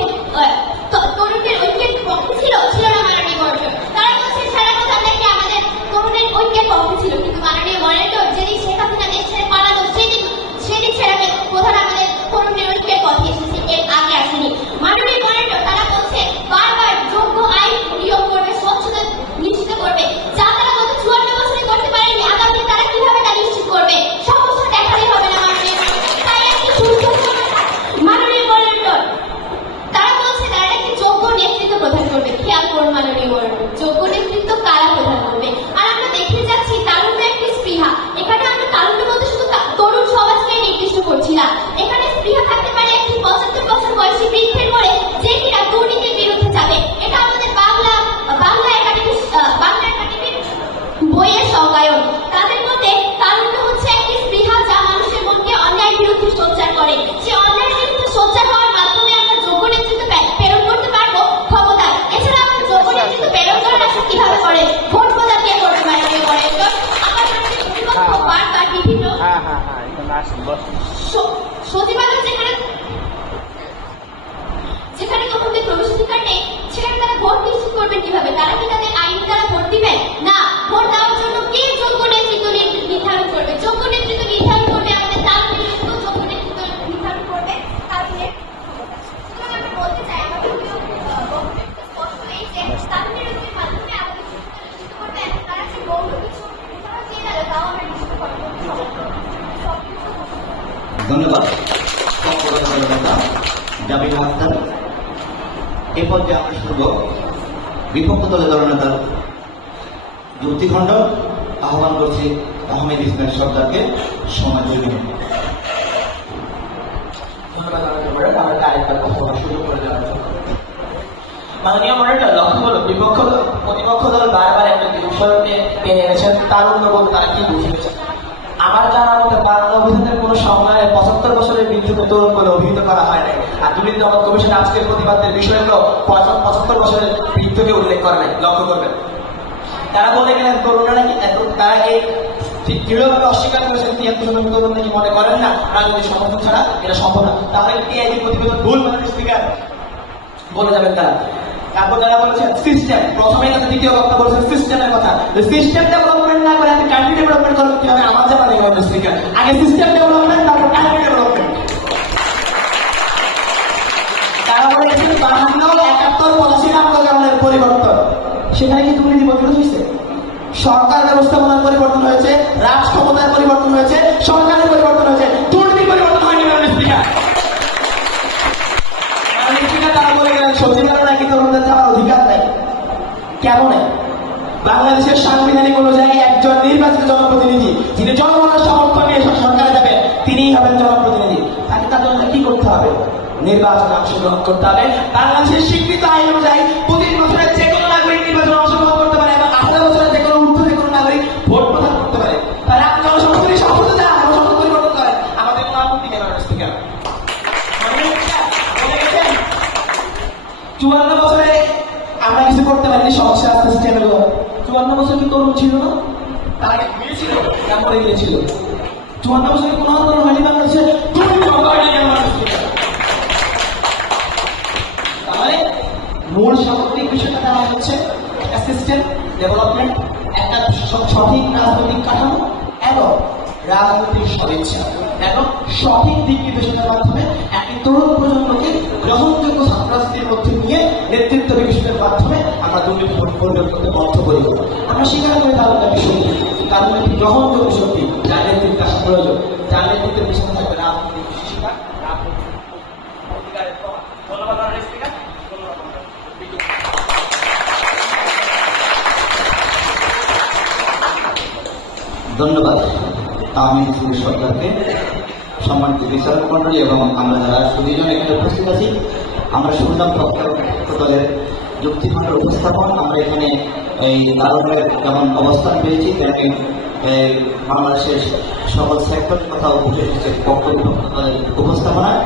তরুণদের ঐক্যের পক্ষে ছিল না? মাননীয় মডারেটর তারা বলছে সারা কথা নাকি আমাদের তরুণের ঐক্যের পক্ষে ছিল, কিন্তু মাননীয় মডারেটর যেদিন শেখ হাসিনা দেশ ছেড়ে পালালো সেদিন ছেড়ে প্রধান আমাদের তরুণের ঐক্যের পক্ষে এসেছে, এর আগে আসেনি। মাননীয় মডারেটর তারা বলছে বারবার যোগ্য আইন নিয়োগ করবে, স্বচ্ছতা নিশ্চিত করবে, যা তারা গত 54 বছরে করতে পারেনি আগামী তারা কিভাবে তা নিশ্চিত করবে? সমস্যা দেখালে হবে না মাননীয় তাই একটি সুস্থ মাননীয় মডারেটর তারা বলছে তারা একটি যোগ্য নেতৃত্ব প্রদান করবে। খেয়াল করুন মাননীয় মডারেটর, যোগ্য নেতৃত্ব কারা প্রদান করবে? আর আমরা দেখে যাচ্ছি তারুণ্য একটি স্পৃহা। এখানে আমরা তারুণ্য বলতে শুধু তরুণ সমাজকে নির্দিষ্ট করছি না, এখানে স্পৃহা থাকতে পারে একটি 75 বছর বয়সী বৃদ্ধের মনে যে কিনা দুর্নীতির বিরুদ্ধে যাবে। এটা আমাদের বাংলা একাডেমির বইয়ের সংজ্ঞায়ন। তাদের মধ্যে তারুণ্য হচ্ছে একটি স্পৃহা যা মানুষের মনকে অন্যায়ের বিরুদ্ধে সোচ্চার করে। সে অন্যায়ের বিরুদ্ধে সোচ্চার হওয়ার মাধ্যমে আমরা যোগ্য নেতৃত্ব প্রেরণ করতে পারবো ক্ষমতা। এছাড়া আমরা যোগ্য নেতৃত্ব প্রেরণ করার আশা কিভাবে করে? ভোট প্রদান দিয়ে করতে পারি। আমার বারবার বিভিন্ন সচিবালয় যেখানে তরুণদের প্রবেশাধিকার নেই সেখানে তারা ভোট নিশ্চিত করবেন কিভাবে? তারা কি তাদের আইন দ্বারা ভোট দিবেন? না, ভোট দেওয়ার জন্য কে যোগ্য নেতৃত্ব নির্ধারণ করবে? যোগ্য নেতৃত্ব নির্ধারণ করবে আমাদের তারুণ্য যোগ্য নেতৃত্ব নির্ধারণ করবে তারুণ্যের। আমি বলতে চাই আমাদের স্পষ্ট এই যে তারুণ্যের মাধ্যমে আমাদের নিশ্চিত করবে তারা যে বৌদ্ধ কিছু নির্ধারণ দিয়ে গেল তাও আমরা নিশ্চিত করবো। ধন্যবাদ জাবিহা আক্তার। এ পর্যায়ে আমরা শুনব বিপক্ষ দলের দলনেতার যুক্তিখণ্ড। আহ্বান করছি আহমেদ ইসমাইল সরকারকে সময় 2 মিনিট। ধন্যবাদ আমাকে আরেকটা কথা শুরু করে দেওয়ার জন্য। মাননীয় মডারেটর লক্ষ্য করুন প্রতিপক্ষ দল বারবার একটা বিষয়কে টেনে এনেছেন তারুণ্য বলতে তারা কি বুঝিয়েছেন। আমার জানা মতে তারুণ্য অভিযানের কোন সংজ্ঞায় 75 বছরের বৃদ্ধকে তরুণ বলে অভিহিত করা হয় নাই। আর দুর্নীতি দমন কমিশন আজকের প্রতিবাদের বিষয়গুলো 75 বছরের বৃদ্ধকে উল্লেখ করে নাই। লক্ষ্য করবেন তারা বলে গেলেন তরুণরা নাকি তারা এই দৃঢ়ভাবে অস্বীকার করেছেন 73 তরুণ নাকি মনে করেন না রাজনৈতিক সমর্থন ছাড়া এটা সম্ভব না। তাহলে টিআইবি প্রতিবেদন ভুল মাননীয় স্পিকার বলে যাবেন তারা। তারপর যারা বলেছেন সিস্টেম, প্রথমে দ্বিতীয় বক্তা বলেছেন সিস্টেমের কথা। সিস্টেম ডেভেলপমেন্ট না করে আপনি কান্ট্রি ডেভেলপমেন্ট করবেন কিভাবে? আমার জানা নেই মাননীয় স্পিকার, আগে সিস্টেম ডেভেলপমেন্ট তারপর কান্ট্রি ডেভেলপমেন্ট। তারা বলেছেন 52 71 পলিসির আন্দোলনের পরিবর্তন, সেখানে কি দুর্নীতি প্রতিরোধ হয়েছে? সরকার ব্যবস্থাপনার পরিবর্তন হয়েছে, রাজ ক্ষমতার পরিবর্তন হয়েছে, সরকারের পরিবর্তন হয়েছে, দুর্নীতির পরিবর্তন হয়নি। তারা বলে গেলেন সচিবালয় নাকি তরুণদের যাওয়ার অধিকার নেই। কেন নেই? বাংলাদেশের সাংবিধানিক অনুযায়ী একজন নির্বাচিত জনপ্রতিনিধি যিনি জনগণের সমর্থন নিয়ে সরকারে যাবে তিনিই হবেন জনপ্রতিনিধি। তাকে তার জন্য কি করতে হবে? নির্বাচনে অংশগ্রহণ করতে হবে। বাংলাদেশের স্বীকৃত আইন অনুযায়ী 25 বছরের যে কোনো নাগরিক নির্বাচনে অংশগ্রহণ করতে পারে এবং 18 বছরের যে কোনো ঊর্ধ্ব যে কোনো নাগরিক ভোট প্রদান করতে পারে। তারা জনসংখ্যার সংসদে যান, সংসদ পরিবর্তন করেন, আমাদের কোনো আপত্তি নেই। 54 বছরে আমরা কিছু করতে পারিনি, সমস্যা আস্তে আস্তে টেনে গেল। 54 বছর কি তরুণ ছিল না? তার আগে গিয়েছিল, তারপরে গিয়েছিল। 54 বছরে কোনো আন্দোলন হয়নি বাংলাদেশে, তাহলে মূল সামগ্রিক বিষয়টা দেওয়া হচ্ছে সিস্টেম ডেভেলপমেন্ট, একটা সঠিক রাজনৈতিক কাঠামো এবং রাজনৈতিক সদিচ্ছা এবং সঠিক দিক নির্দেশনার মাধ্যমে একটি তরুণ প্রজন্মকে গ্রহণযোগ্য ছাত্রছাত্রীর মধ্যে নিয়ে নেতৃত্ব বিকশিতের মাধ্যমে আমরা দুর্নীতি পরিবর্তন করতে বদ্ধপরিকর। আমরা স্বীকার করে তাদের শক্তি, তাদের একটি গ্রহণযোগ্য শক্তি, যার নেতৃত্ব আসা প্রয়োজন, যার নেতৃত্বের পিছনে থাকবে রাজনৈতিক শিক্ষা, রাজনৈতিক অধিকারের প্রমাণ। ধন্যবাদ। ধন্যবাদ আমির সরকারকে, সম্মানিত বিচারক মন্ডলী এবং আমরা যারা সুদীজন এখানে উপস্থিত আছি। আমরা শুনলাম পক্ষ দলের যুক্তিপূর্ণ উপস্থাপন। আমরা এখানে এই দারুণের যেমন অবস্থান পেয়েছি তেমনি বাংলাদেশের সকল সেক্টরের কথা উঠে এসেছে পক্ষ দলের উপস্থাপনায়।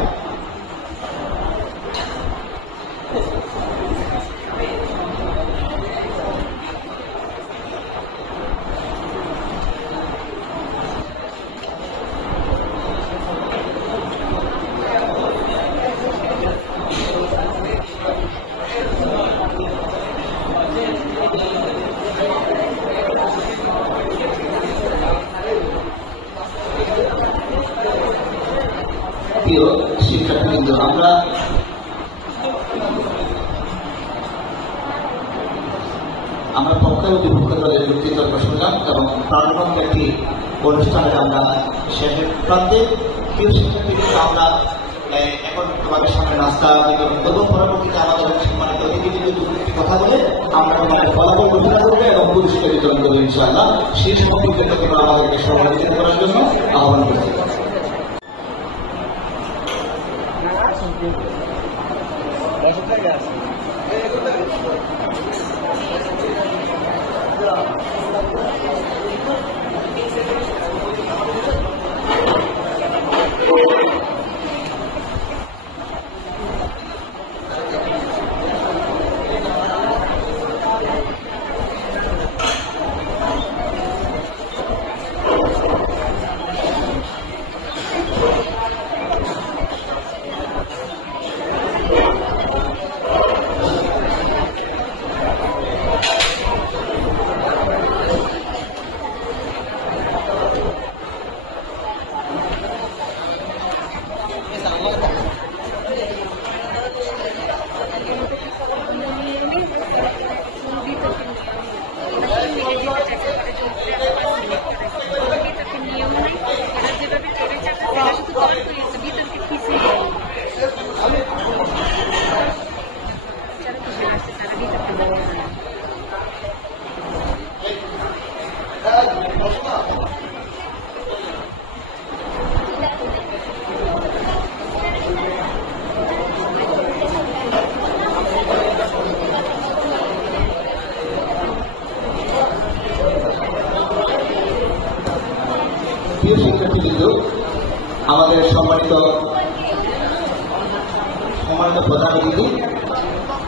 প্রিয় শিক্ষার্থীবৃন্দ, আমরা পক্ষ এবং বিপক্ষ দলের যুক্তিতর্ক শুনলাম এবং প্রাণবন্ত একটি অনুষ্ঠানের আমরা শেষের প্রান্তে। প্রিয় শিক্ষার্থীবৃন্দ, আমরা এখন তোমাদের সামনে নাস্তা বিতরণ করবো। পরবর্তীতে আমাদের সম্মানিত অতিথিদের দুটি কথা বলে আমরা তোমাদের ফলাফল ঘোষণা করবো এবং পুরস্কার বিতরণ করবো ইনশাআল্লাহ। সেই সম্পর্কিত তোমরা আমাদেরকে সহযোগিতা করার জন্য আহ্বান করছি। প্রিয় শিক্ষার্থীবৃন্দ, আমাদের সম্মানিত প্রধান অতিথি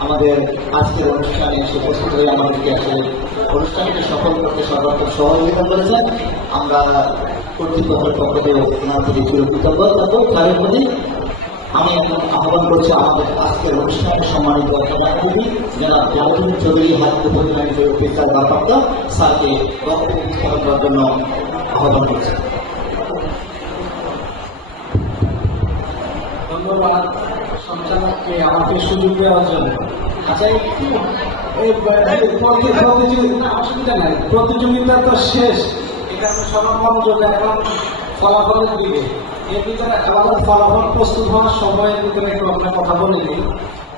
আমাদের আজকের অনুষ্ঠানে এসে উপস্থিত হয়ে আমাদেরকে আসলে অনুষ্ঠানকে সফল করতে সর্বাত্মক সহযোগিতা করেছেন। আমরা কর্তৃপক্ষের পক্ষ থেকে ওনার প্রতি চিরকৃতজ্ঞ থাকবো। তার প্রতি আমি এখন আহ্বান করছি আমাদের আজকের অনুষ্ঠানের সম্মানিত প্রধান অতিথি যারা জালালুদ্দিন চৌধুরী হাত উপজেলা হিসেবে পেশার ভারপ্রাপ্ত স্যারকে বক্তব্য উপস্থাপন করার জন্য আহ্বান করছি। ধন্যবাদ। সঞ্চালককে আমাকে সুযোগ দেওয়ার জন্য। আচ্ছা, একটু অসুবিধা নাই, প্রতিযোগিতা তো শেষ, এখানে সবার মনোযোগ এখন ফলাফলের দিকে। এর ভিতরে আমাদের ফলাফল প্রস্তুত হওয়ার সময়ের ভিতরে একটু আপনার কথা বলে দিই,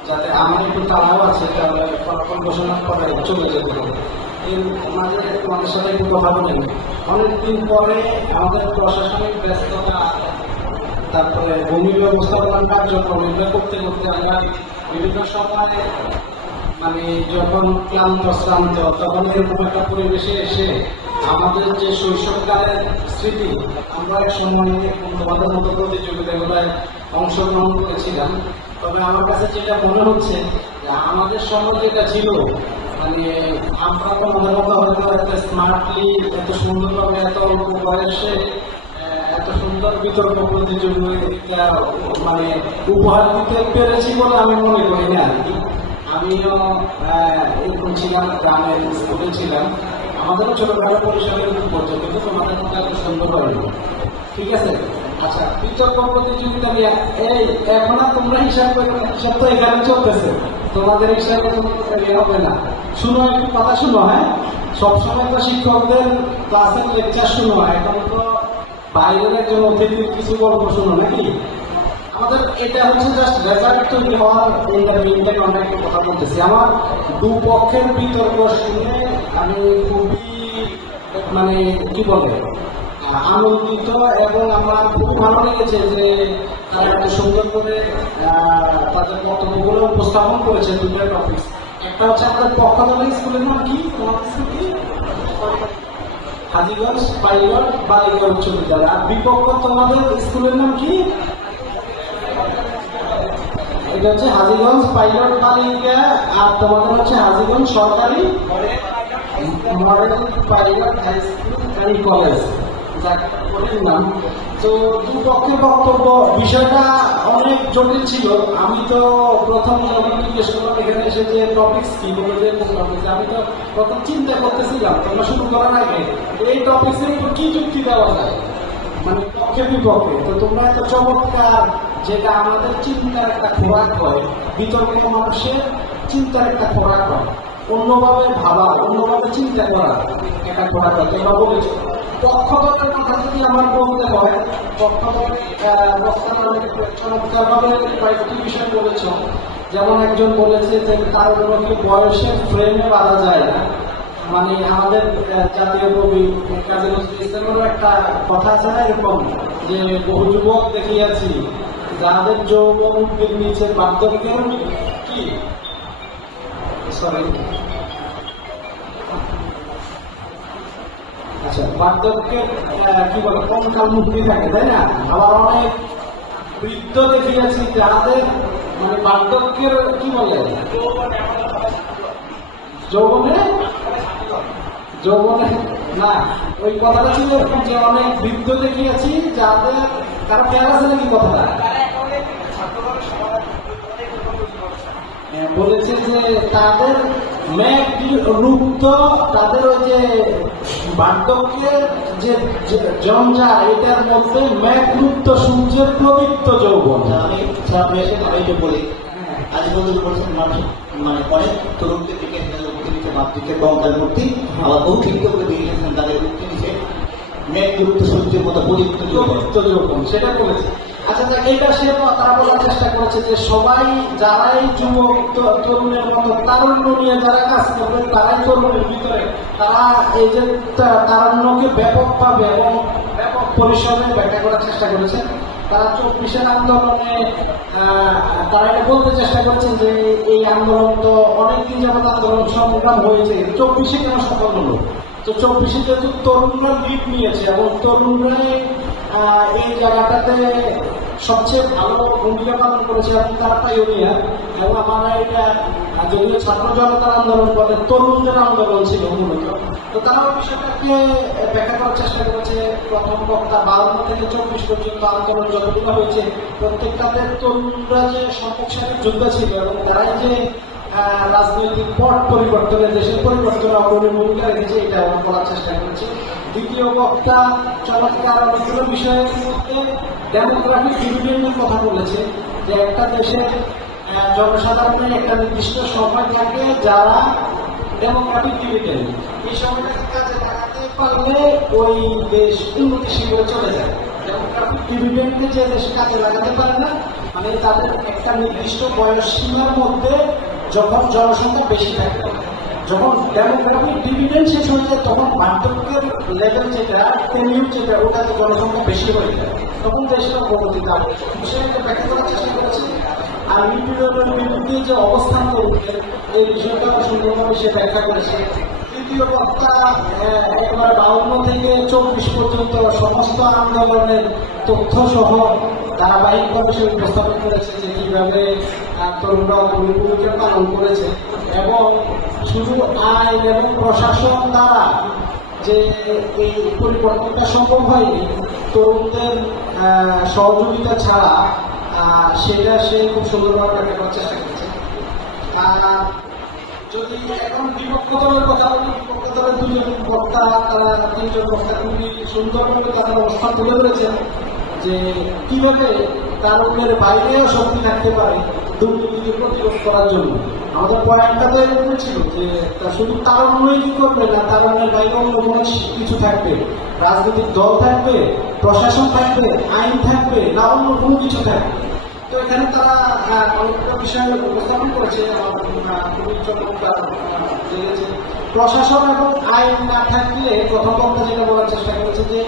যাতে আমার একটু তাড়াও আছে, তাহলে ফলাফল ঘোষণা করে চলে যেতে হবে। এর মাঝে তোমাদের সাথে একটু কথা বলে নিই। অনেকদিন পরে আমাদের প্রশাসনিক ব্যস্ততা, তারপরে ভূমি ব্যবস্থাপনার কার্যক্রম এগুলো করতে করতে আমরা বিভিন্ন সময় মানে যখন ক্লান্ত শ্রান্ত তখন এরকম একটা পরিবেশে এসে আমাদের যে শৈশবকালের স্মৃতি, আমরা এক সময় তোমাদের মতো প্রতিযোগিতাগুলোয় অংশগ্রহণ করেছিলাম। তবে আমার কাছে যেটা মনে হচ্ছে যে আমাদের সময় যেটা ছিল, মানে আমরা তো মনে মতো হয়তো এত স্মার্টলি, এত সুন্দরভাবে, এত অল্প বয়সে এত সুন্দর বিতর্ক প্রতিযোগিতা মানে উপহার দিতে পেরেছি বলে আমি মনে করি না আর কি। আমিও এরকম ছিলাম, গ্রামের স্কুলে ছিলাম, আমাদেরও ছোটখাটো পরিসরের পর্যন্ত, কিন্তু তোমাদের মধ্যে এত সুন্দর হয়নি। ঠিক আছে? আচ্ছা, বিতর্ক প্রতিযোগিতা নিয়ে এই এখন আর তোমরা হিসাব করে, হিসাব তো এখানে চলতেছে, তোমাদের হিসাবে হবে না। শুনো, একটু কথা শুনো। হ্যাঁ, সবসময় তো শিক্ষকদের ক্লাসের লেকচার শুনো, এখন তো বাইরের একজন অতিথির কিছু গল্প শুনো নাকি? আমাদের এটা হচ্ছে জাস্ট রেজাল্ট তৈরি হওয়ার ইন্টারভিউটাকে আমরা একটু কথা বলতেছি। আমার দুপক্ষের বিতর্ক শুনে আমি খুবই মানে কি বলে আনন্দিত, এবং আমার খুব ভালো লেগেছে যে তারা এত সুন্দর করে তাদের বক্তব্যগুলো উপস্থাপন করেছে। দুটো টপিক, একটা হচ্ছে আমাদের পক্ষদলের স্কুলের নাম কি, হাজীগঞ্জ পাইলট বালিকা উচ্চ বিদ্যালয়, আর বিপক্ষ তোমাদের স্কুলের নাম কি? এটা হচ্ছে হাজীগঞ্জ পাইলট বালিকা, আর তোমাদের হচ্ছে হাজীগঞ্জ সরকারি model pilot high school and college. নাম তো দুপক্ষের বক্তব্য, বিষয়টা অনেক জটিল ছিল। আমি তো প্রথম যখন জিজ্ঞেস করলাম এখানে এসে যে টপিক্স কি বলে, যে টপিক্স, আমি তো প্রথম চিন্তা করতেছিলাম তোমরা শুরু করার আগে এই টপিক্সের উপর কি যুক্তি দেওয়া যায়, মানে পক্ষে বিপক্ষে। তো তোমরা একটা চমৎকার, যেটা আমাদের চিন্তার একটা খোরাক হয়, বিতর্কিত মানুষের চিন্তার একটা খোরাক হয়, অন্যভাবে ভাবা, অন্যভাবে চিন্তা করা একটা খোরাক হয়। তোমরা বলেছো পক্ষদলের কথা যদি আমার বলতে হয়, পক্ষদলের চমৎকারভাবে কয়েকটি বিষয় বলেছ। যেমন একজন বলেছে যে কারোকে বয়সের ফ্রেমে বাঁধা যায় না, মানে আমাদের জাতীয় কবি কাজী নজরুল ইসলামেরও একটা কথা আছে না এরকম, যে বহু যুবক দেখিয়াছি যাদের যৌবন উদ্ভিদ নিচে বার্ধক্যের কি সরি আচ্ছা বার্ধক্যের কি বলে কঙ্কাল মুক্তি থাকে, তাই না? আবার অনেক বৃদ্ধ দেখিয়াছি যাদের মানে বার্ধক্যের কি বলে যৌবনে না, ওই কথাটা ছিল যে অনেক বৃদ্ধ দেখিয়েছি যাদের, তারা খেয়াল আছে নাকি কথাটা? বলেছে যে তাদের মেঘ রুক্ত, তাদের ওই যে বার্ধক্যের যে জঞ্জাল, এটার মধ্যে মেঘ রুক্ত সূর্যের প্রদীপ্ত যৌবন। আমি যে বলি আজ বন্ধু বলছেন মানুষ মানে অনেক তরুণদের দিকে বাপদিকে কঙ্কাল মূর্তি, আবার বহু ঠিক করে দিয়েছেন তাদের মুক্তি নিচে মেঘযুক্ত সূর্যের মতো পরিযুক্ত যৌবন, সেটা বলেছে। আচ্ছা, এটা সে তারা বলার চেষ্টা করেছে যে সবাই যারাই যুবক তরুণের মতো তারুণ্য নিয়ে যারা কাজ করবে, তারাই তরুণের ভিতরে তারা এই যে তারুণ্যকে ব্যাপকভাবে এবং ব্যাপক পরিসরে ব্যাখ্যা করার চেষ্টা করেছে। তারা 24-এর আন্দোলনে তারা এটা বলতে চেষ্টা করছেন যে এই আন্দোলন তো অনেকদিন যাবত আন্দোলন সংগ্রাম হয়েছে, 24-এ কেন সফল হলো? তো 24-এ যেহেতু তরুণরা লিড নিয়েছে এবং তরুণরাই এই জায়গাটাতে সবচেয়ে ভালো ভূমিকা পালন করেছে এবং তারা পাইওনিয়ার, এবং আমরা এটা যদিও ছাত্র জনতার আন্দোলন বলে তরুণদের আন্দোলন ছিল মূলত। তো তারা বিষয়টাকে ব্যাখ্যা করার চেষ্টা করেছে। প্রথম বক্তা 52 থেকে 24 পর্যন্ত আন্দোলন যতগুলো হয়েছে প্রত্যেকটাতে তরুণরা যে সম্মুখসারী যোদ্ধা ছিল এবং তারাই যে রাজনৈতিক পট পরিবর্তনে, দেশের পরিবর্তনে অগ্রণী ভূমিকা রেখেছে, এটা বলার চেষ্টা করেছে। দ্বিতীয় বক্তা চমৎকার অনেকগুলো বিষয়ের মধ্যে ডেমোগ্রাফিক ডিভিডেন্ডের কথা বলেছে, যে একটা দেশের জনসাধারণের একটা নির্দিষ্ট সময় থাকে যারা ডেমোক্রেটিক ডিভিডেন্ড, এই সময়টাকে কাজে লাগাতে পারলে ওই দেশ উন্নতিশীল চলে যায়। ডেমোক্রেটিক ডিভিডেন্ডকে যে দেশ কাজে লাগাতে পারে না, মানে তাদের একটা নির্দিষ্ট বয়স সীমার মধ্যে যখন জনসংখ্যা বেশি থাকে, যখন ডেমোক্রেটিক ডিভিডেন্ড শেষ হয়ে যায় তখন বার্ধক্যের লেভেল যেটা টেনিউর যেটা ওটাতে জনসংখ্যা বেশি হয়ে যায়, তখন দেশের অগ্রগতি দাঁড়ায়। সে একটা ব্যাখ্যা করার চেষ্টা করেছে। আর নিপীড়নের বিরুদ্ধে যে অবস্থান করবে এই বিষয়টা সুন্দরভাবে সে ব্যাখ্যা করেছে। তৃতীয় বক্তা একেবারে 52 থেকে 24 পর্যন্ত সমস্ত আন্দোলনের তথ্য সহ ধারাবাহিকভাবে সে উপস্থাপন করেছে যে কিভাবে তরুণরা ভূমিকা পালন করেছে এবং শুধু আইন এবং প্রশাসন দ্বারা যে এই পরিবর্তনটা সম্ভব হয়নি, তরুণদের সহযোগিতা ছাড়া সেটা সে খুব সুন্দরভাবে ব্যাখ্যা করার চেষ্টা করছে। যদি এখন বিপক্ষ দলের কথা বলি, বিপক্ষ দলের দুজন বক্তা, তারা তিনজন বক্তা খুবই সুন্দরভাবে তাদের অবস্থান তুলে ধরেছেন যে কিভাবে তারুণ্যের বাইরেও শক্তি থাকতে পারে দুর্নীতিকে প্রতিরোধ করার জন্য। আমাদের পয়েন্টটা তো এরকম ছিল যে শুধু তারুণ্যই কি করবে না, তারুণ্যের বাইরে অন্য কোনো কিছু থাকবে, রাজনৈতিক দল থাকবে, প্রশাসন থাকবে, আইন থাকবে, না অন্য কোনো কিছু থাকবে। তো এখানে তারা অনেকটা বিষয় উপস্থাপন করেছে, খুবই চমৎকার জেগেছে। প্রশাসন এবং আইন না থাকলে প্রথম বক্তা যেটা বলার চেষ্টা করেছে যে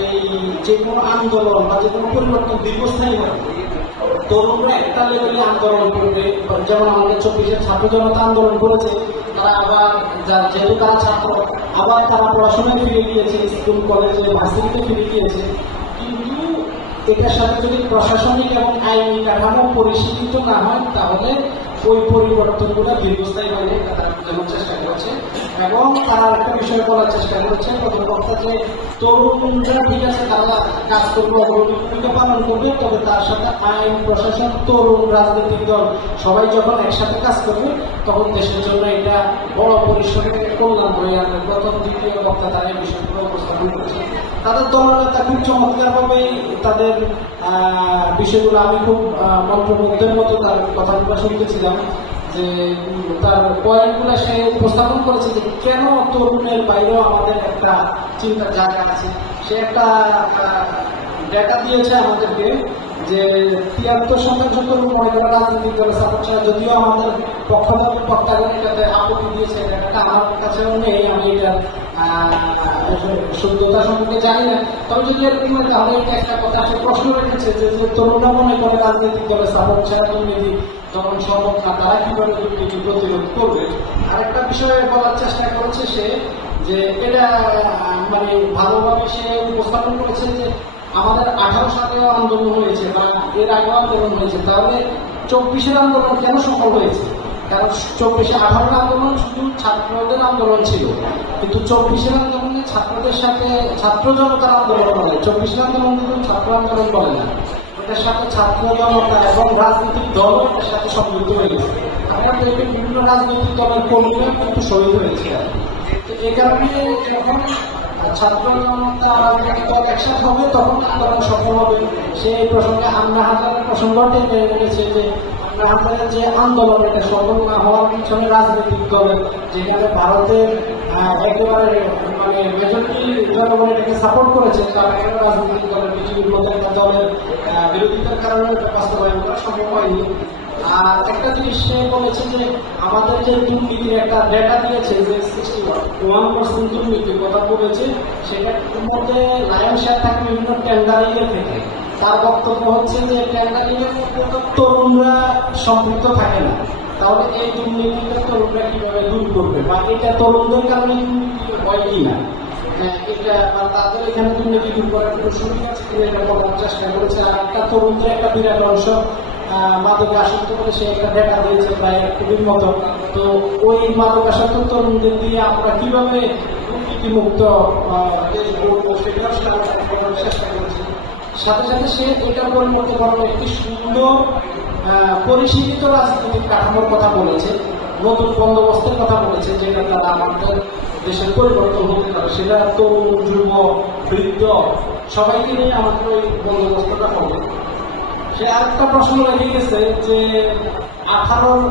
এই যে কোনো আন্দোলন বা যে কোনো পরিবর্তন দীর্ঘস্থায়ী হয়। তরুণরা একটা লেভেলে আন্দোলন করবে, যেমন আমাদের 24-এর ছাত্র জনতা আন্দোলন করেছে, তারা আবার যেহেতু তারা ছাত্র আবার তারা পড়াশোনায় ফিরে গিয়েছে, স্কুল কলেজে ভার্সিটিতে ফিরে গিয়েছে। কিন্তু এটার সাথে যদি প্রশাসনিক এবং আইনি কাঠামো পরিশীলিত না হয় তাহলে ওই পরিবর্তনগুলো দীর্ঘস্থায়ী হবে, তারা যেমন চেষ্টা করছে। এবং তারা একটা বিষয় বলার চেষ্টা করছে প্রথম কথা যে তরুণরা ঠিক আছে তারা কাজ করবে, অগ্রণী ভূমিকা পালন করবে, তবে তার সাথে আইন প্রশাসন তরুণ রাজনৈতিক দল সবাই যখন একসাথে কাজ করবে তখন দেশের জন্য এটা বড় পরিসরে কল্যাণ হয়ে আসবে। প্রথম দ্বিতীয় বক্তা তারা এই বিষয়গুলো উপস্থাপন করছে। তাদের দলনেতা খুব চমৎকারভাবে তাদের বিষয়গুলো আমি খুব মন্ত্রমুগ্ধের মতো তার কথাগুলো শুনতেছিলাম যে তার পয়েন্টগুলো সে উপস্থাপন করেছে যে কেন তরুণের বাইরেও আমাদের একটা চিন্তার জায়গা আছে। সে একটা ডেটা দিয়েছে আমাদেরকে যে 73% তরুণ মনে করা রাজনৈতিক দলের সাপোর্ট ছাড়া, যদিও আমাদের পক্ষাগণ এটাতে আপত্তি দিয়েছে, এটা আমার কাছেও নেই, আমি এটা শুদ্ধতা সম্পর্কে জানি না। তবে যদি এরকম তাহলে এটা একটা কথা সে প্রশ্ন রেখেছে যে তরুণরা মনে করে রাজনৈতিক দলের সাপোর্ট ছাড়া দুর্নীতি যখন সম্ভব না, তারা কিভাবে দুর্নীতি প্রতিরোধ করবে। আরেকটা বিষয়ে বলার চেষ্টা করেছে সে যে এটা মানে ভালোভাবে সে উপস্থাপন করেছে যে আমাদের 18 সালেও আন্দোলন হয়েছে বা এর আগেও আন্দোলন হয়েছে, তাহলে 24-এর আন্দোলন কেন সফল হয়েছে? কারণ 24-এ 18 আন্দোলন শুধু ছাত্রদের আন্দোলন ছিল, কিন্তু 24-এর আন্দোলনে ছাত্রদের সাথে ছাত্র জনতার আন্দোলন বলে, 24-এর আন্দোলন কিন্তু ছাত্র আন্দোলন বলে না, ওটার সাথে ছাত্র জনতা এবং রাজনৈতিক দল এটার সাথে সংযুক্ত হয়ে গেছে। আমরা তো এটি বিভিন্ন রাজনৈতিক দলের কর্মীরা কিন্তু শহীদ হয়েছে। তো এই কারণে যখন ছাত্র জনতা রাজনৈতিক দল একসাথে হবে তখন আন্দোলন সফল হবে। সেই প্রসঙ্গে আন্না হাজারের প্রসঙ্গ টেনে এনেছে যে আন্না হাজারের যে আন্দোলন এটা সফল না হওয়ার পিছনে রাজনৈতিক দলের, যেখানে ভারতের একেবারে মানে মেজরিটি জনগণ এটাকে সাপোর্ট করেছে, তারা রাজনৈতিক দলের কিছু একটা দলের বিরোধিতার কারণে এটা বাস্তবায়ন করা সম্ভব হয়নি। আর একটা জিনিস সে বলেছে যে আমাদের যে দুর্নীতির একটা ডেটা দিয়েছে যে 61% দুর্নীতির কথা বলেছে, সেটার মধ্যে লায়ন শেয়ার থাকে বিভিন্ন টেন্ডারিং এর থেকে। তার বক্তব্য হচ্ছে যে টেন্ডারিং এর মধ্যে তো তরুণরা সম্পৃক্ত থাকে না, তাহলে এই দুর্নীতিটা তরুণরা কিভাবে দূর করবে বা এটা তরুণদের কারণে দুর্নীতি হয় কি না, এটা তাদের এখানে দুর্নীতি দূর করার কোনো সুবিধা আছে কিনা এটা বলার চেষ্টা করেছে। আর একটা তরুণদের একটা বিরাট অংশ মাদকে আসক্ত করে সে একটা ডেটা দিয়েছে প্রায় খুবই মতো। তো ওই মাদক আসক্ত তরুণদের দিয়ে আমরা কিভাবে দুর্নীতিমুক্ত সেটাও চেষ্টা করেছি। সাথে সাথে সে এটার পরিবর্তে বরং একটি সুন্দর পরিশীলিত রাজনৈতিক কাঠামোর কথা বলেছে, নতুন বন্দোবস্তের কথা বলেছে, যেটা তারা আমাদের দেশের পরিবর্তন হতে পারে। সেটা তরুণ, যুব, বৃদ্ধ সবাইকে নিয়ে আমাদের ওই বন্দোবস্তটা হবে। সে আরেকটা প্রশ্ন রেখে গেছে যে 18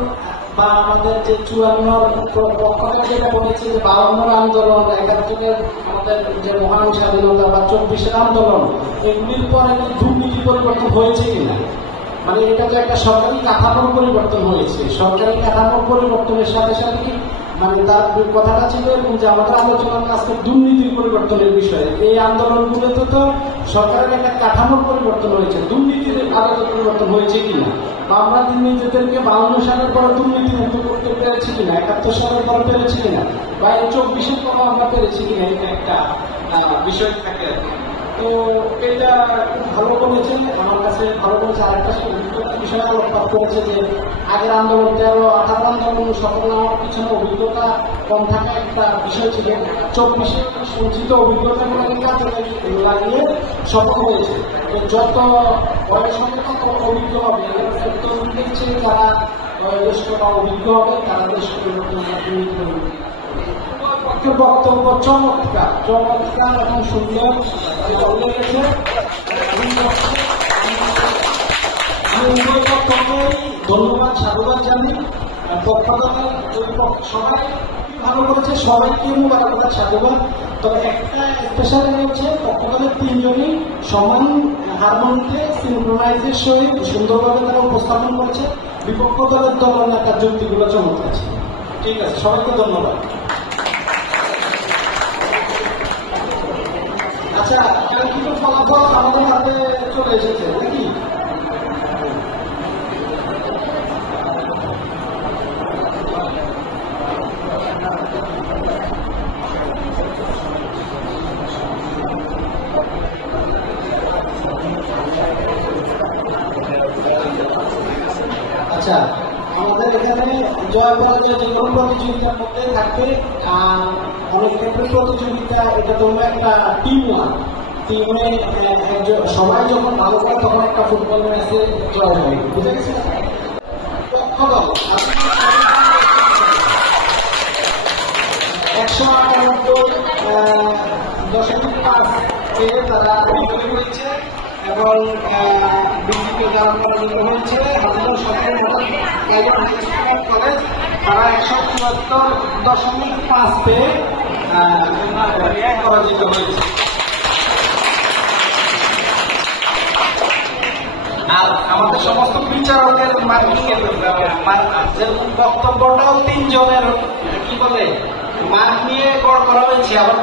বা আমাদের যে 54 পক্ষে যেটা বলেছে যে 52 আন্দোলন, 71 আমাদের যে মহান স্বাধীনতা বা 24 আন্দোলন, এগুলির পরে দুর্নীতি পরিবর্তন হয়েছে কিনা, মানে এটা যে একটা সরকারি কাঠামোর পরিবর্তন হয়েছে, সরকারি কাঠামোর পরিবর্তনের সাথে সাথে কি মানে তার কথাটা ছিল এরকম যে আমাদের আলোচনার আজকে দুর্নীতির পরিবর্তনের বিষয়ে। এই আন্দোলনগুলোতে তো সরকারের একটা কাঠামোর পরিবর্তন হয়েছে, দুর্নীতির আলাদা পরিবর্তন হয়েছে কিনা, বা আমরা নিজেদেরকে 52 সালের পরে দুর্নীতি মুক্ত করতে পেরেছি কিনা, 71 সালের পরে পেরেছি কিনা, বা এই 24-এর পরে আমরা পেরেছি কিনা, এটা একটা বিষয় থাকে। তো এটা খুব ভালো করেছে, আমার কাছে ভালো করেছে। আরেকটা বিষয় আলোকপাত করেছে যে আগের আন্দোলন 13-18 আন্দোলন সফল হওয়ার পিছনে অভিজ্ঞতা কম থাকা একটা বিষয় ছিল, 24-এ সঞ্চিত অভিজ্ঞতাগুলোকে কাজে লাগিয়ে সফল হয়েছে। তো যত বয়স হবে তত অভিজ্ঞ হবে, তরুণদের চেয়ে যারা বয়স্ক বা অভিজ্ঞ হবে তারা দেশ বক্তব্য চমৎকার চমৎকার এবং সুন্দর লেগেছে। ধন্যবাদ, সাধুবাদ জানি সবাই ভালো করেছে, সবাইকে মোবারকবাদ, সাধুবাদ। তবে একটা স্পেশাল হচ্ছে পক্ষদলের 3 জনই সমান হারমোনিতে সিনক্রোনাইজের সহিত সুন্দরভাবে তারা উপস্থাপন করেছে। বিপক্ষ দলের দলনেতার যুক্তিগুলো চমৎকার ছিল। ঠিক আছে, সবাইকে ধন্যবাদ। আচ্ছা, কাঙ্ক্ষিত ফলাফল আমাদের হাতে চলে এসেছে নাকি? আচ্ছা, আমাদের এখানে জয় পরাজয় যে কোনো প্রতিযোগিতার মধ্যে থাকবে, অনেক ক্ষেত্রে প্রতিযোগিতা এটা তোমরা একটা টিম ওয়ার্ক, টিমে সবাই যখন ভালো করে তখন একটা ফুটবল ম্যাচে জয় হবে, বুঝে গেছে? পক্ষদল 198.5 পেয়ে তারা বিজয়ী হয়েছে এবং বিজেপি যারা পরাজিত হয়েছে হাজির সরকারি কলেজ, তারা 174.5 পেয়ে পরাজিত হয়েছে। আর আমাদের সমস্ত বিচারকের মার্কিং এর যেরকম বক্তব্যটাও 3 জনের কি বলে মার্ক নিয়ে করা হয়েছে। আবার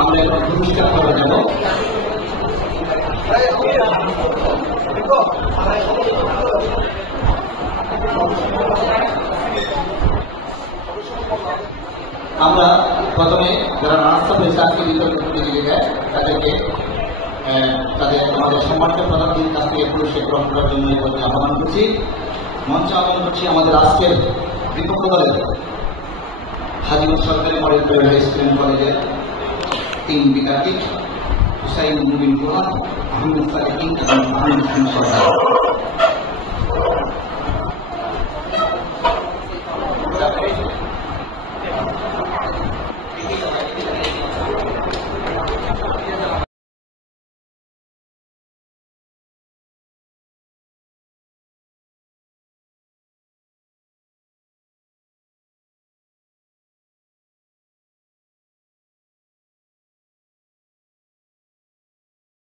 আমরা এখন পুরস্কার করে দেব। আমরা প্রথমে যারা নাস্তা পেয়েছে আজকে বিতর্ক প্রতিযোগিতায় তাদেরকে আমাদের সম্মানিত প্রধানমন্ত্রীর কাছ থেকে পুরস্কার গ্রহণ করার জন্য আহ্বান করছি। মঞ্চে আহ্বান করছি আমাদের আজকের বিপক্ষ দলের হাজিগঞ্জ সরকারি মডেল প্রাইমারি স্কুল কলেজের 3 বিদ্যার্থী হুসাইন মুবিন রহমান, আহমেদ সালেকিন এবং আহমেদ সরকার।